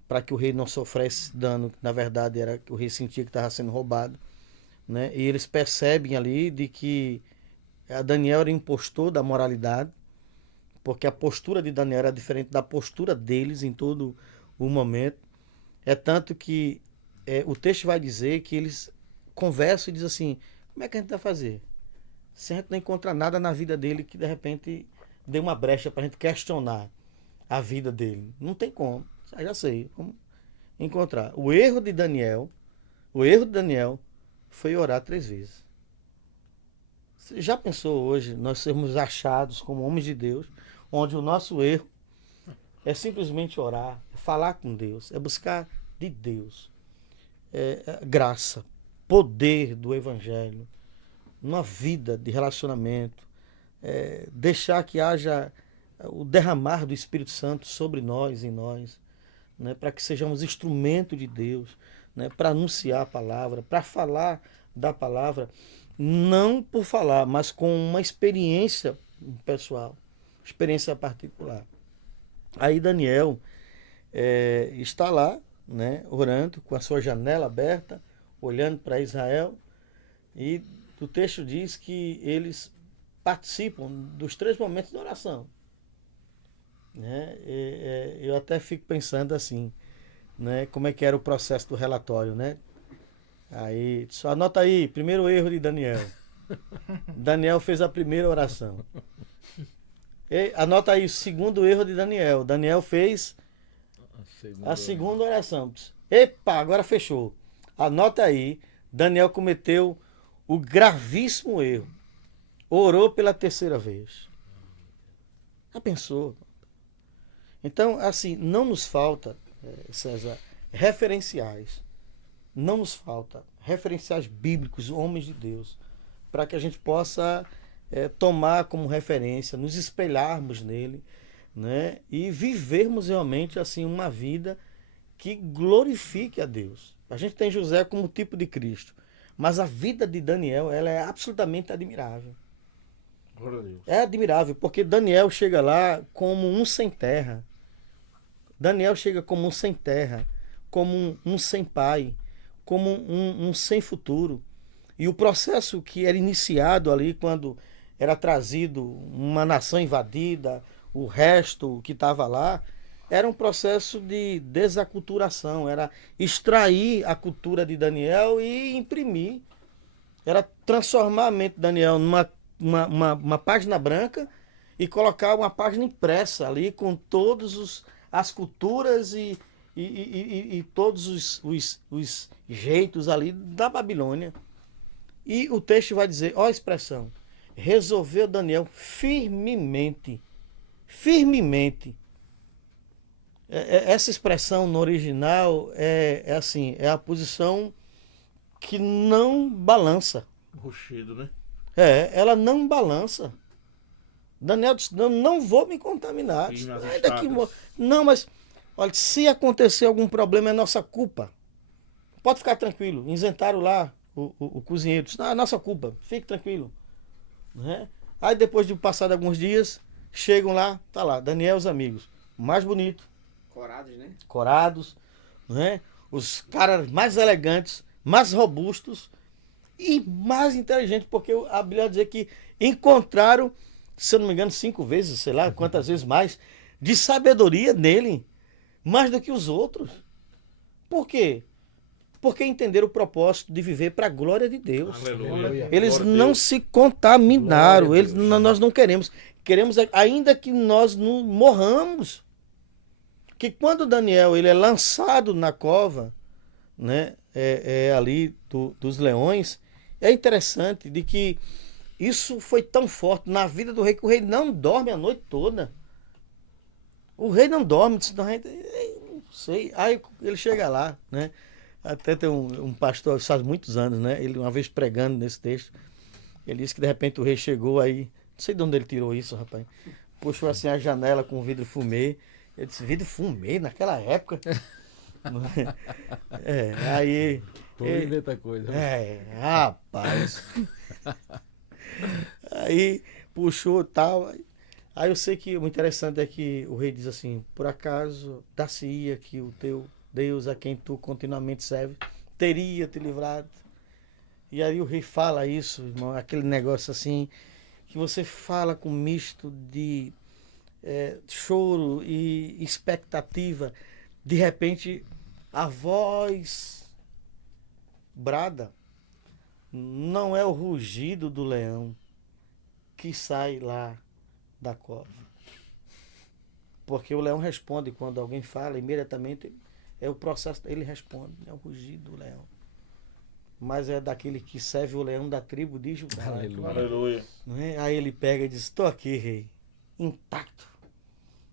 para que o rei não sofresse dano, que na verdade era que o rei sentia que estava sendo roubado, né? E eles percebem ali de que Daniel era impostor da moralidade, porque a postura de Daniel era diferente da postura deles em todo o momento. É tanto que o texto vai dizer que eles conversam e dizem assim: como é que a gente vai fazer? Se a gente não encontra nada na vida dele que de repente dê uma brecha para a gente questionar a vida dele. Não tem como. Já sei como encontrar. O erro de Daniel foi orar 3 vezes. Você já pensou hoje nós sermos achados como homens de Deus, onde o nosso erro é simplesmente orar, é falar com Deus, é buscar de Deus graça, poder do Evangelho, uma vida de relacionamento, deixar que haja o derramar do Espírito Santo sobre nós, em nós, né, para que sejamos instrumento de Deus, né, para anunciar a palavra, para falar da palavra, não por falar, mas com uma experiência pessoal, experiência particular. Aí Daniel está lá, né, orando, com a sua janela aberta, olhando para Israel, e o texto diz que eles participam dos 3 momentos da oração. Né? Eu até fico pensando assim, né, como é que era o processo do relatório, né? Aí, só anota aí, primeiro erro de Daniel. Daniel fez a primeira oração. Anota aí o segundo erro de Daniel. Daniel fez a segunda oração. Epa, agora fechou. Anota aí, Daniel cometeu o gravíssimo erro. Orou pela 3ª vez. Já pensou? Então, assim, não nos falta, César, referenciais. Não nos falta referenciais bíblicos, homens de Deus, para que a gente possa tomar como referência, nos espelharmos nele, né? E vivermos realmente assim uma vida que glorifique a Deus. A gente tem José como tipo de Cristo, mas a vida de Daniel, ela é absolutamente admirável. Glória a Deus. É admirável, porque Daniel chega lá como um sem terra. Daniel chega como um sem terra, como um sem pai, como um sem futuro. E o processo que era iniciado ali, quando era trazido uma nação invadida, o resto que estava lá, era um processo de desaculturação, era extrair a cultura de Daniel e imprimir. Era transformar a mente de Daniel numa uma página branca e colocar uma página impressa ali com todas as culturas e todos os jeitos ali da Babilônia. E o texto vai dizer, ó a expressão, resolveu Daniel firmemente. Firmemente. Essa expressão no original é assim, é a posição que não balança. Rochedo, né? Ela não balança. Daniel disse, não vou me contaminar. Não, mas olha, se acontecer algum problema é nossa culpa. Pode ficar tranquilo. Isentaram lá o cozinheiro disse, não, é nossa culpa, fique tranquilo. Né? Aí depois de passar alguns dias, chegam lá, tá lá, Daniel e os amigos. Mais bonito, Corados, né? corados, né? Os caras mais elegantes, mais robustos e mais inteligentes, porque a Bíblia vai dizer que encontraram, se eu não me engano, 5 vezes, sei lá, quantas vezes mais, de sabedoria nele, mais do que os outros. Por quê? Porque entenderam o propósito de viver para a glória de Deus. Aleluia. Eles Glória a não Deus. se contaminaram. Glória a Eles, Deus. nós não queremos. Queremos, ainda que nós não morramos. Que quando Daniel ele é lançado na cova, né, ali dos leões, é interessante de que isso foi tão forte na vida do rei que o rei não dorme a noite toda. O rei não dorme, senão a gente, não sei. Aí ele chega lá, né? Até tem um pastor, faz muitos anos, né? Ele uma vez pregando nesse texto, ele disse que de repente o rei chegou aí, não sei de onde ele tirou isso, rapaz. Puxou assim a janela com vidro fumê. Eu disse, vidro fumê naquela época? Aí. Inventa coisa. Rapaz. Aí puxou e tal. Aí eu sei que o interessante é que o rei diz assim, por acaso dar-se-ia que o teu Deus a quem tu continuamente serve teria te livrado. E aí o rei fala isso, irmão, aquele negócio assim, que você fala com misto de choro e expectativa. De repente a voz brada. Não é o rugido do leão que sai lá da cova. Porque o leão responde quando alguém fala, imediatamente é o processo, ele responde, é o rugido do leão. Mas é daquele que serve o leão da tribo de Judá. Aleluia. Aleluia. Não é? Aí ele pega e diz, estou aqui, rei, intacto.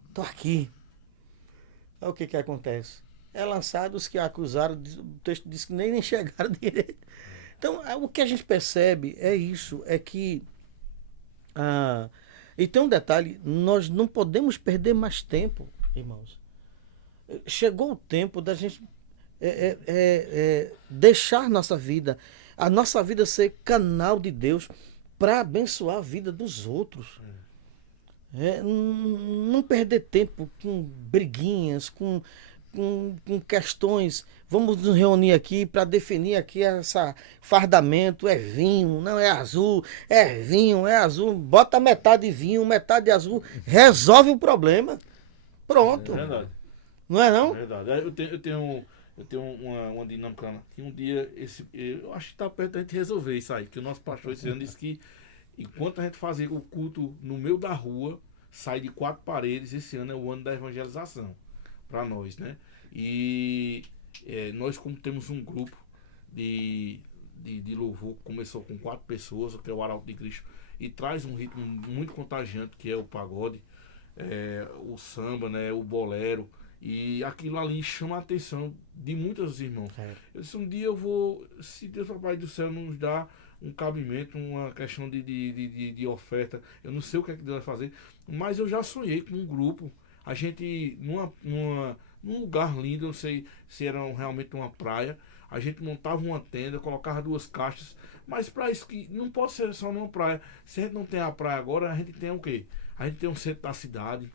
Estou aqui. Aí o que acontece? É lançado os que acusaram, o texto diz que nem chegaram direito. Então, o que a gente percebe é isso, é que... e tem um detalhe, nós não podemos perder mais tempo, irmãos. Chegou o tempo da gente deixar a nossa vida ser canal de Deus para abençoar a vida dos outros. Não perder tempo com briguinhas, com questões. Vamos nos reunir aqui para definir aqui essa fardamento, é vinho, não é azul, é vinho, é azul, bota metade vinho, metade azul, resolve o problema. Pronto. É verdade. Não é não? É verdade. Eu tenho uma dinâmica que um dia, eu acho que está perto da gente resolver isso aí, que o nosso pastor esse ano disse que enquanto a gente fazia o culto no meio da rua, sai de 4 paredes, esse ano é o ano da evangelização para nós, né? E nós, como temos um grupo de louvor que começou com 4 pessoas, que é o Arauto de Cristo, e traz um ritmo muito contagiante, que é o pagode, o samba, né, o bolero, e aquilo ali chama a atenção de muitos irmãos. Eu disse, um dia eu vou, se Deus Papai do Céu nos dá um cabimento, uma questão de oferta, eu não sei o que é que Deus vai fazer, mas eu já sonhei com um grupo, a gente num lugar lindo, eu não sei se era realmente uma praia, a gente montava uma tenda, colocava 2 caixas, mas para isso que não pode ser só numa praia. Se a gente não tem a praia agora, a gente tem o quê? A gente tem um centro da cidade,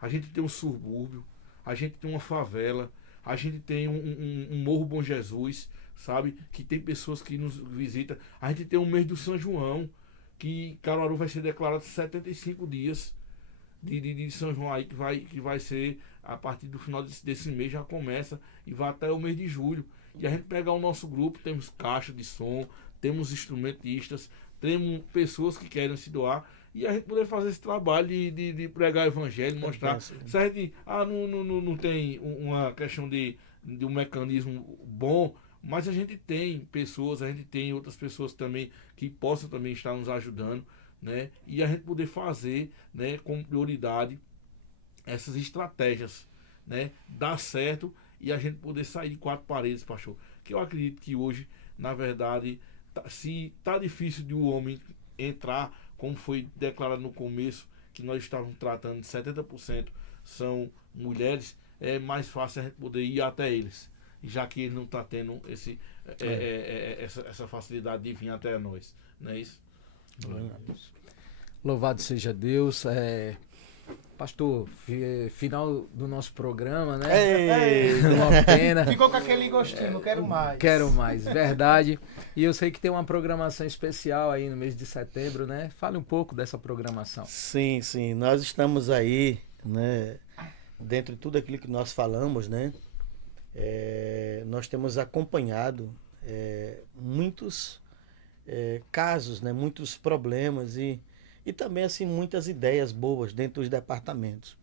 a gente tem um subúrbio, a gente tem uma favela, a gente tem um Morro Bom Jesus, sabe? Que tem pessoas que nos visitam. A gente tem o mês do São João, que Caruaru vai ser declarado 75 dias de São João aí, que vai ser a partir do final desse mês, já começa e vai até o mês de julho. E a gente pegar o nosso grupo, temos caixa de som, temos instrumentistas, temos pessoas que querem se doar, e a gente poder fazer esse trabalho de pregar o evangelho, mostrar. Se a gente não tem uma questão de um mecanismo bom, mas a gente tem pessoas, a gente tem outras pessoas também que possam também estar nos ajudando, né? E a gente poder fazer, né, com prioridade essas estratégias, né, dar certo e a gente poder sair de 4 paredes, pastor. Que eu acredito que hoje, na verdade, se tá difícil de o homem entrar, como foi declarado no começo, que nós estávamos tratando de 70% são mulheres, é mais fácil a gente poder ir até eles, já que ele não está tendo essa facilidade de vir até nós. Não é isso? Louvado seja Deus. Pastor, final do nosso programa, né? Uma pena. Ficou com aquele gostinho, não quero mais. Quero mais, verdade. E eu sei que tem uma programação especial aí no mês de setembro, né? Fale um pouco dessa programação. Sim, sim. Nós estamos aí, né? Dentro de tudo aquilo que nós falamos, né? Nós temos acompanhado muitos casos, né? Muitos problemas e também assim muitas ideias boas dentro dos departamentos.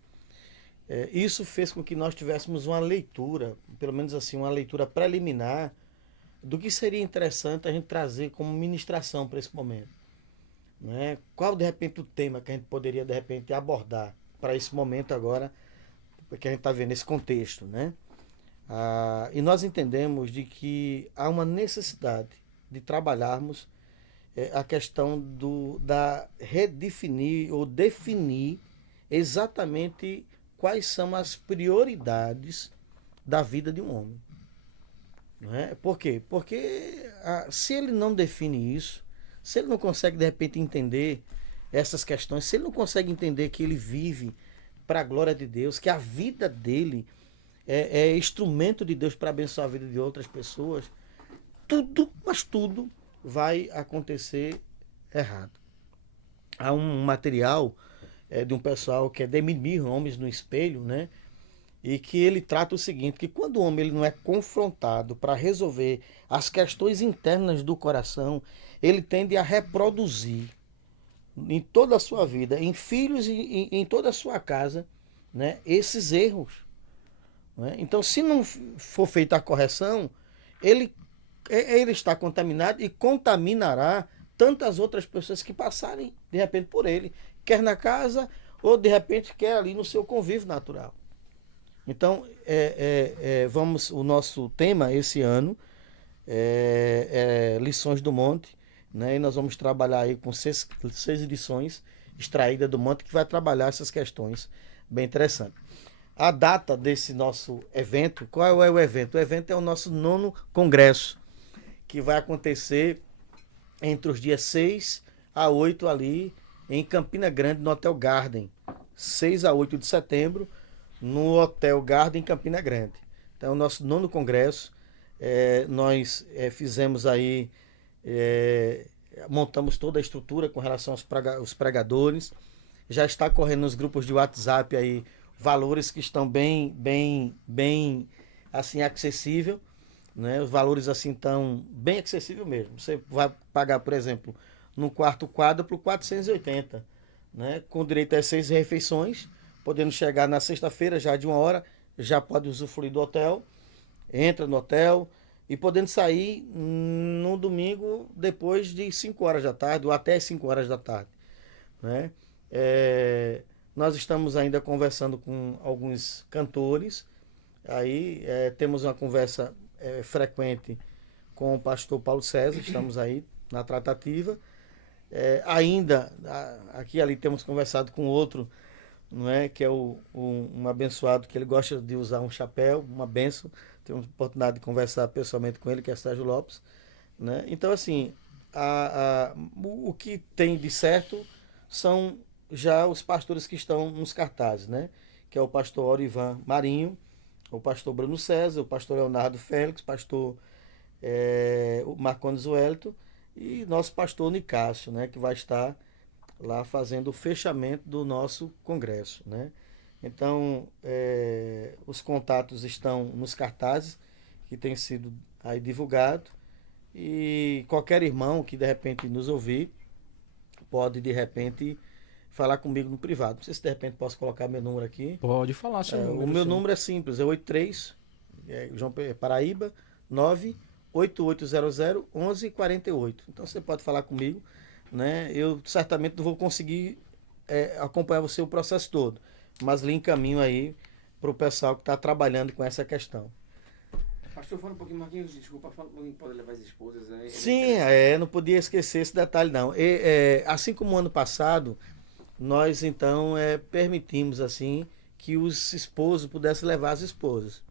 Isso fez com que nós tivéssemos uma leitura, pelo menos assim, uma leitura preliminar do que seria interessante a gente trazer como ministração para esse momento. Né? Qual, de repente, o tema que a gente poderia, de repente, abordar para esse momento agora, que a gente está vendo esse contexto. Né? E nós entendemos de que há uma necessidade de trabalharmos a questão da redefinir ou definir exatamente quais são as prioridades da vida de um homem. Não é? Por quê? Porque se ele não define isso, se ele não consegue de repente entender essas questões, se ele não consegue entender que ele vive para a glória de Deus, que a vida dele é instrumento de Deus para abençoar a vida de outras pessoas, tudo, mas tudo vai acontecer errado. Há um material de um pessoal que é Definir Homens no Espelho, né? E que ele trata o seguinte, que quando o homem ele não é confrontado para resolver as questões internas do coração, ele tende a reproduzir em toda a sua vida, em filhos e em toda a sua casa, né? Esses erros. Né? Então, se não for feita a correção, ele está contaminado e contaminará tantas outras pessoas que passarem, de repente, por ele, quer na casa ou, de repente, quer ali no seu convívio natural. Então, o nosso tema esse ano é Lições do Monte, né? E nós vamos trabalhar aí com seis lições extraídas do Monte, que vai trabalhar essas questões bem interessantes. A data desse nosso evento, qual é o evento? O evento é o nosso 9º congresso, que vai acontecer entre os dias 6 a 8 ali em Campina Grande, no Hotel Garden. 6 a 8 de setembro, no Hotel Garden, em Campina Grande. Então, é o nosso 9º congresso. Nós fizemos aí, montamos toda a estrutura com relação aos pregadores. Já está correndo nos grupos de WhatsApp aí valores que estão bem assim, acessível. Né? Os valores assim estão bem acessíveis mesmo. Você vai pagar, por exemplo, num quarto quádruplo, 480, né? Com direito a 6 refeições, podendo chegar na sexta-feira já de 1 hora, já pode usufruir do hotel, entra no hotel e podendo sair no domingo depois de 5 horas da tarde ou até 5 horas da tarde. Né? Nós estamos ainda conversando com alguns cantores, aí temos uma conversa frequente com o pastor Paulo César, estamos aí na tratativa. Ainda, aqui e ali temos conversado com outro, não é, que é um abençoado, que ele gosta de usar um chapéu, uma benção. Temos oportunidade de conversar pessoalmente com ele, que é Sérgio Lopes. Né? Então, assim, o que tem de certo são já os pastores que estão nos cartazes, né? Que é o pastor Orivan Marinho, o pastor Bruno César, o pastor Leonardo Félix, pastor o Marcondes Wellington e nosso pastor Nicásio, né? Que vai estar lá fazendo o fechamento do nosso congresso, né? Então, os contatos estão nos cartazes que tem sido aí divulgado, e qualquer irmão que de repente nos ouvir pode de repente falar comigo no privado. Não sei se de repente posso colocar meu número aqui. Pode falar seu número. O meu número é simples, é 83, João Paraíba, 98800 1148. Então você pode falar comigo, né? Eu certamente não vou conseguir acompanhar você o processo todo, mas lhe encaminho aí para o pessoal que está trabalhando com essa questão. Pastor, fala um pouquinho, Marquinhos, desculpa, fala um pouquinho, pode levar as esposas, né? Sim, não podia esquecer esse detalhe não. Assim como o ano passado, nós então permitimos assim que os esposos pudessem levar as esposas.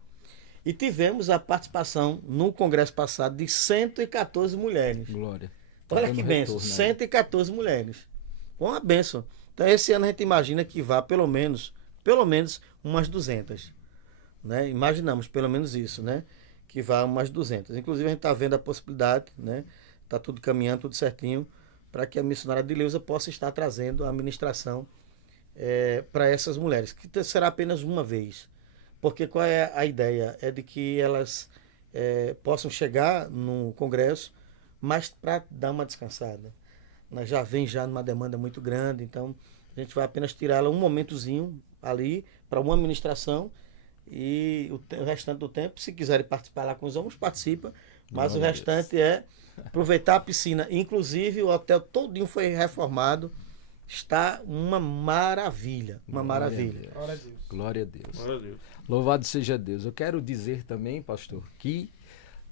E tivemos a participação no congresso passado de 114 mulheres. Glória. Tá Olha dando que benção, retorno aí. 114 mulheres. Uma benção. Então esse ano a gente imagina que vá pelo menos umas 200. Né? Imaginamos pelo menos isso, né? Que vá umas 200. Inclusive a gente está vendo a possibilidade, né? Está tudo caminhando, tudo certinho, para que a missionária Adileuza possa estar trazendo a ministração para essas mulheres, que será apenas uma vez. Porque qual é a ideia? É de que elas possam chegar no congresso, mas para dar uma descansada. Ela já vem já numa demanda muito grande, então a gente vai apenas tirá-la um momentozinho ali para uma ministração e o restante do tempo, se quiserem participar lá com os homens, participa, mas Glória o a restante é aproveitar a piscina. Inclusive o hotel todinho foi reformado, está uma maravilha, uma Glória a maravilha. Deus. Glória a Deus. Glória a Deus. Glória a Deus. Louvado seja Deus. Eu quero dizer também, pastor, que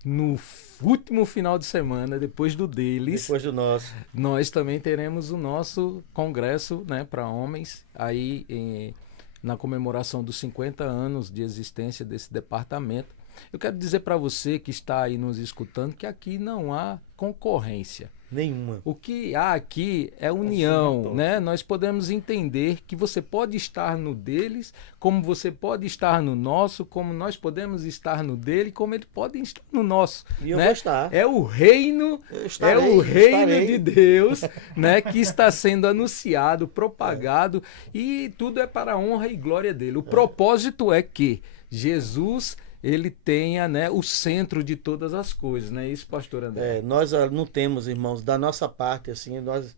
no último final de semana, depois do deles, Depois do nosso. nós também teremos o nosso congresso, né, para homens, aí na comemoração dos 50 anos de existência desse departamento. Eu quero dizer para você que está aí nos escutando que aqui não há concorrência. Nenhuma. O que há aqui é união, né? Nós podemos entender que você pode estar no deles, como você pode estar no nosso, como nós podemos estar no dele, como ele pode estar no nosso. E eu né? vou estar. É o reino, Eu estarei, é o reino estarei. de Deus, né? Que está sendo anunciado, propagado e tudo é para a honra e glória dele. O propósito é que Jesus ele tenha, né, o centro de todas as coisas, não é isso, pastor André? Nós não temos, irmãos, da nossa parte, assim, nós.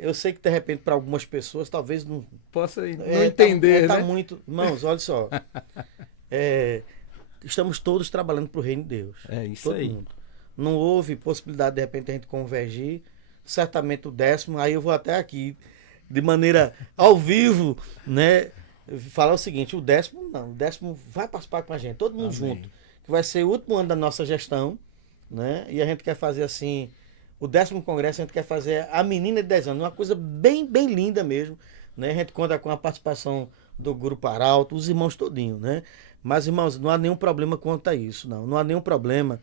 Eu sei que de repente para algumas pessoas talvez não. Possa não entender, tá né? muito. Irmãos, olha só. Estamos todos trabalhando para o reino de Deus. É isso Todo aí. mundo. Não houve possibilidade de repente a gente convergir. Certamente o 10º, aí eu vou até aqui, de maneira ao vivo, né? Falar o seguinte: o 10º não, o 10º vai participar com a gente, todo mundo Amém. junto. Que vai ser o último ano da nossa gestão, né? E a gente quer fazer assim, o 10º congresso a gente quer fazer a menina de 10 anos, uma coisa bem, bem linda mesmo, né? A gente conta com a participação do Grupo Arauto, os irmãos todinho, né? Mas, irmãos, não há nenhum problema quanto a isso, não há nenhum problema.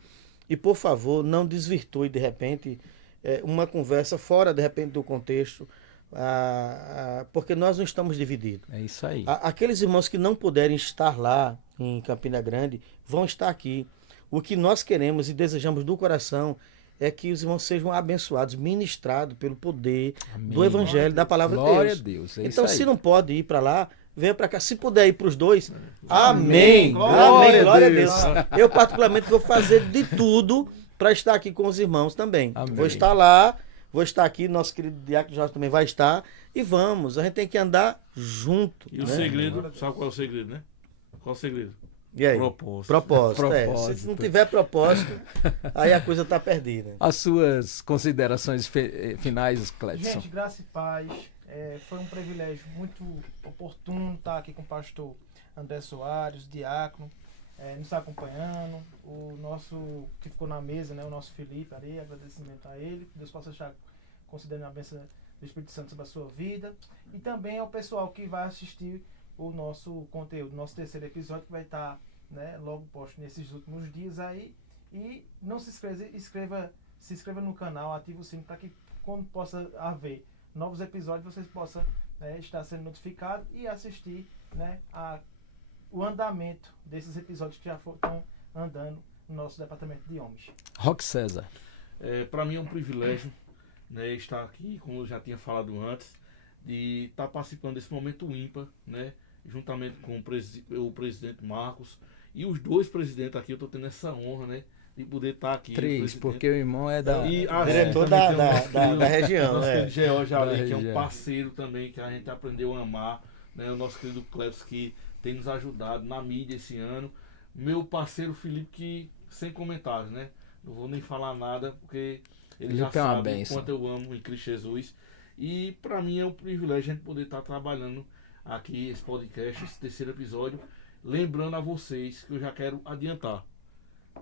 E, por favor, não desvirtue, de repente, uma conversa fora, de repente, do contexto, porque nós não estamos divididos. É isso aí. Aqueles irmãos que não puderem estar lá em Campina Grande vão estar aqui. O que nós queremos e desejamos do coração é que os irmãos sejam abençoados, ministrados pelo poder Amém. do Evangelho, da palavra Glória de a Deus. Deus. É Então, isso aí. se não pode ir para lá, venha para cá. Se puder ir para os dois, Amém. amém. Glória a Glória a Deus. Deus. Eu, particularmente, vou fazer de tudo para estar aqui com os irmãos também. Amém. Vou estar lá, vou estar aqui, nosso querido Diácono Jorge também vai estar. E vamos, a gente tem que andar junto. E o né? segredo, sabe qual é o segredo, né? Qual é o segredo? E aí? Propósito. Propósito. Propósito. Se não tiver propósito, aí a coisa está perdida. As suas considerações finais, Cledson. Gente, graça e paz. Foi um privilégio muito oportuno estar aqui com o pastor André Soares, diácono, nos acompanhando. O nosso que ficou na mesa, né, o nosso Felipe ali, agradecimento a ele. Que Deus possa estar considerando a bênção do Espírito Santo sobre a sua vida. E também ao pessoal que vai assistir o nosso conteúdo, nosso terceiro episódio, que vai estar, né, logo posto nesses últimos dias aí. E não se se inscreva no canal, ative o sino para que quando possa haver novos episódios vocês possam, né, estar sendo notificados e assistir, né, o andamento desses episódios que já estão andando no nosso departamento de homens. Roque César. Para mim é um privilégio, né, estar aqui, como eu já tinha falado antes, de estar participando desse momento ímpar, né, juntamente com o presidente Marcos e os dois presidentes aqui. Eu estou tendo essa honra, né, de poder estar aqui. Três, porque o irmão é da... E Diretor também tem o da- nosso da- querido- da região, Nosso é. querido George Da Ali, que é um região. parceiro também, que a gente aprendeu a amar, né? O nosso querido Cleves, que tem nos ajudado na mídia esse ano. Meu parceiro Felipe, que sem comentários, né? Não vou nem falar nada, porque ele já Felipe é uma sabe o bênção. quanto eu amo em Cristo Jesus. E para mim é um privilégio a gente poder estar trabalhando aqui esse podcast, esse terceiro episódio. Lembrando a vocês que eu já quero adiantar.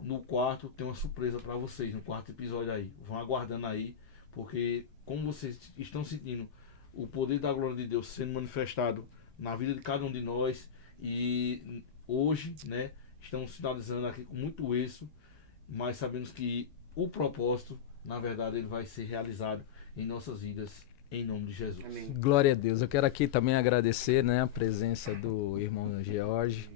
No quarto tem uma surpresa para vocês, no quarto episódio aí. Vão aguardando aí, porque como vocês estão sentindo o poder da glória de Deus sendo manifestado na vida de cada um de nós, e hoje, né, estamos finalizando aqui com muito êxito, mas sabemos que o propósito, na verdade, ele vai ser realizado em nossas vidas, em nome de Jesus. Amém. Glória a Deus. Eu quero aqui também agradecer, né, a presença do irmão George.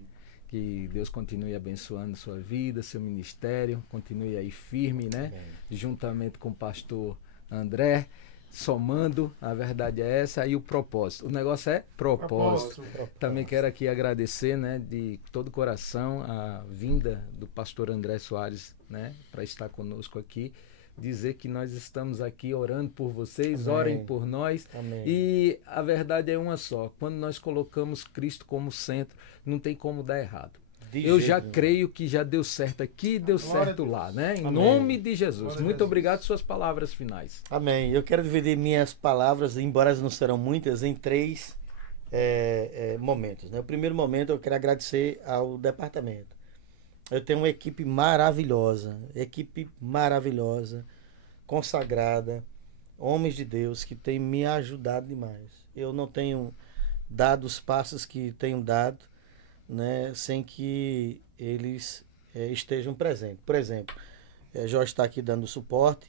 Que Deus continue abençoando sua vida, seu ministério, continue aí firme, né? Juntamente com o pastor André, somando, a verdade é essa, e o propósito. O negócio é propósito. Também quero aqui agradecer, né, de todo o coração a vinda do pastor André Soares, né, para estar conosco aqui. Dizer que nós estamos aqui orando por vocês, Amém. orem por nós. Amém. E a verdade é uma só: quando nós colocamos Cristo como centro, não tem como dar errado. De Eu jeito já nenhum. creio que já deu certo aqui e deu Glória certo a Deus. lá, né? Em Amém. nome de Jesus. Glória a Muito Jesus. obrigado, suas palavras finais. Amém. Eu quero dividir minhas palavras, embora elas não serão muitas, em três momentos, né? O primeiro momento eu quero agradecer ao departamento. Eu tenho uma equipe maravilhosa, consagrada, homens de Deus que têm me ajudado demais. Eu não tenho dado os passos que tenho dado, né, sem que eles estejam presentes. Por exemplo, Jorge está aqui dando suporte.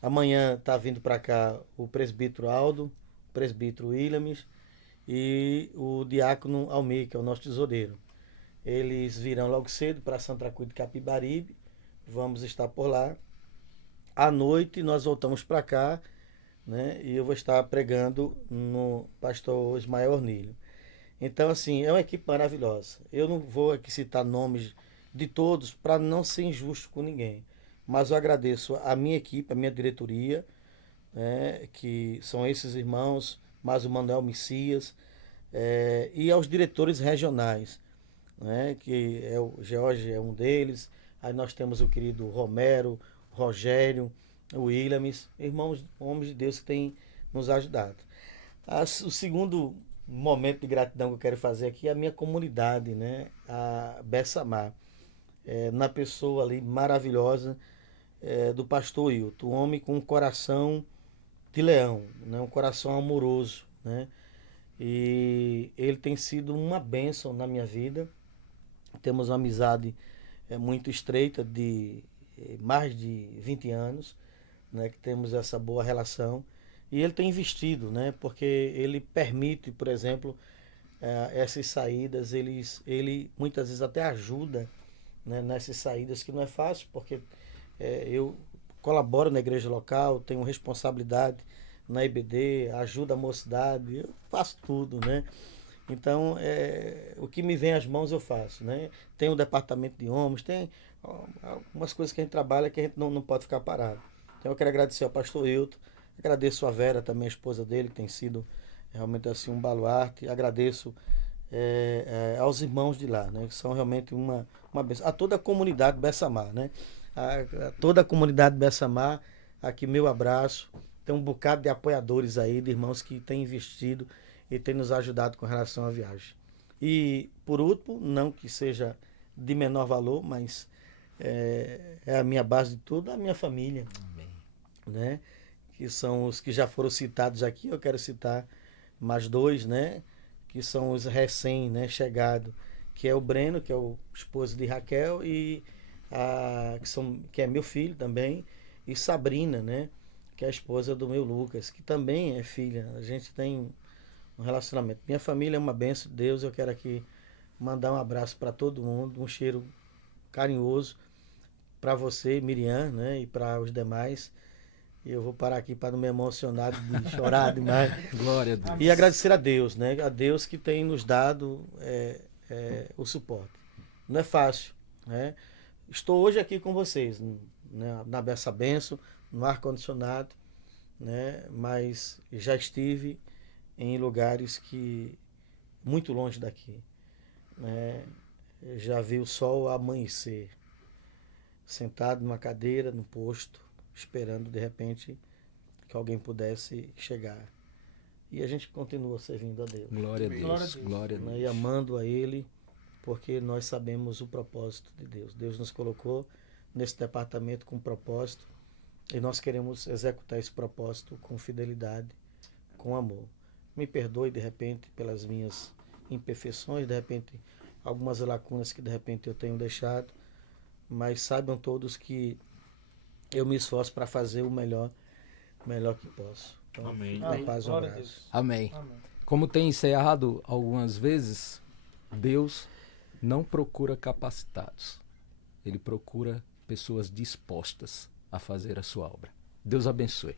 Amanhã está vindo para cá o presbítero Aldo, o presbítero Williams e o diácono Almir, que é o nosso tesoureiro. Eles virão logo cedo para Santa Cruz de Capibaribe. Vamos estar por lá. À noite nós voltamos para cá, né? E eu vou estar pregando no pastor Ismael Ornilho. Então, assim, é uma equipe maravilhosa. Eu não vou aqui citar nomes de todos para não ser injusto com ninguém. Mas eu agradeço a minha equipe, a minha diretoria, né? Que são esses irmãos, mais o Manuel Messias, e aos diretores regionais, né? Que é o George é um deles. Aí nós temos o querido Romero, Rogério, o Williams, irmãos, homens de Deus que têm nos ajudado. O segundo momento de gratidão que eu quero fazer aqui é a minha comunidade, né? A Bessamar, na pessoa ali maravilhosa do pastor Hilton, um homem com um coração de leão, né? Um coração amoroso, né? E ele tem sido uma bênção na minha vida. Temos uma amizade muito estreita de mais de 20 anos, né, que temos essa boa relação, e ele tem investido, né, porque ele permite, por exemplo, essas saídas, ele muitas vezes até ajuda, né, nessas saídas, que não é fácil, porque eu colaboro na igreja local, tenho responsabilidade na IBD, ajudo a mocidade, eu faço tudo, né? Então, o que me vem às mãos eu faço, né? Tem um departamento de homens, tem algumas coisas que a gente trabalha que a gente não pode ficar parado. Então eu quero agradecer ao pastor Hilton, agradeço a Vera, também a esposa dele, que tem sido realmente assim um baluarte, agradeço aos irmãos de lá, né? Que são realmente uma bênção. A toda a comunidade Bessamar, né? A toda a comunidade Bessamar, aqui meu abraço. Tem um bocado de apoiadores aí, de irmãos que têm investido e tem nos ajudado com relação à viagem. E, por último, não que seja de menor valor, mas é a minha base de tudo, a minha família. Amém. Né? Que são os que já foram citados aqui. Eu quero citar mais dois, né? Que são os recém, né, chegados, que é o Breno, que é o esposo de Raquel, e que é meu filho também, e Sabrina, né? Que é a esposa do meu Lucas, que também é filha. A gente tem um relacionamento. Minha família é uma bênção de Deus. Eu quero aqui mandar um abraço para todo mundo, um cheiro carinhoso para você, Miriam, né, e para os demais. Eu vou parar aqui para não me emocionar de chorar demais. Glória a Deus. E agradecer a Deus, né, a Deus que tem nos dado o suporte. Não é fácil, né? Estou hoje aqui com vocês, né, na Bessa Benção, no ar-condicionado, né, mas já estive em lugares que muito longe daqui, né? Já vi o sol amanhecer, sentado numa cadeira no posto, esperando de repente que alguém pudesse chegar. E a gente continua servindo a Deus, Glória a Glória a Deus. Deus. Glória a né? E Deus. amando a Ele, porque nós sabemos o propósito de Deus. Deus nos colocou nesse departamento com propósito e nós queremos executar esse propósito com fidelidade, com amor. Me perdoe de repente pelas minhas imperfeições, de repente algumas lacunas que de repente eu tenho deixado, mas saibam todos que eu me esforço para fazer o melhor que posso. Então, Amém. fique na paz, um Glória a abraço. Deus. Amém. Amém. Como tem encerrado algumas vezes, Deus não procura capacitados. Ele procura pessoas dispostas a fazer a sua obra. Deus abençoe.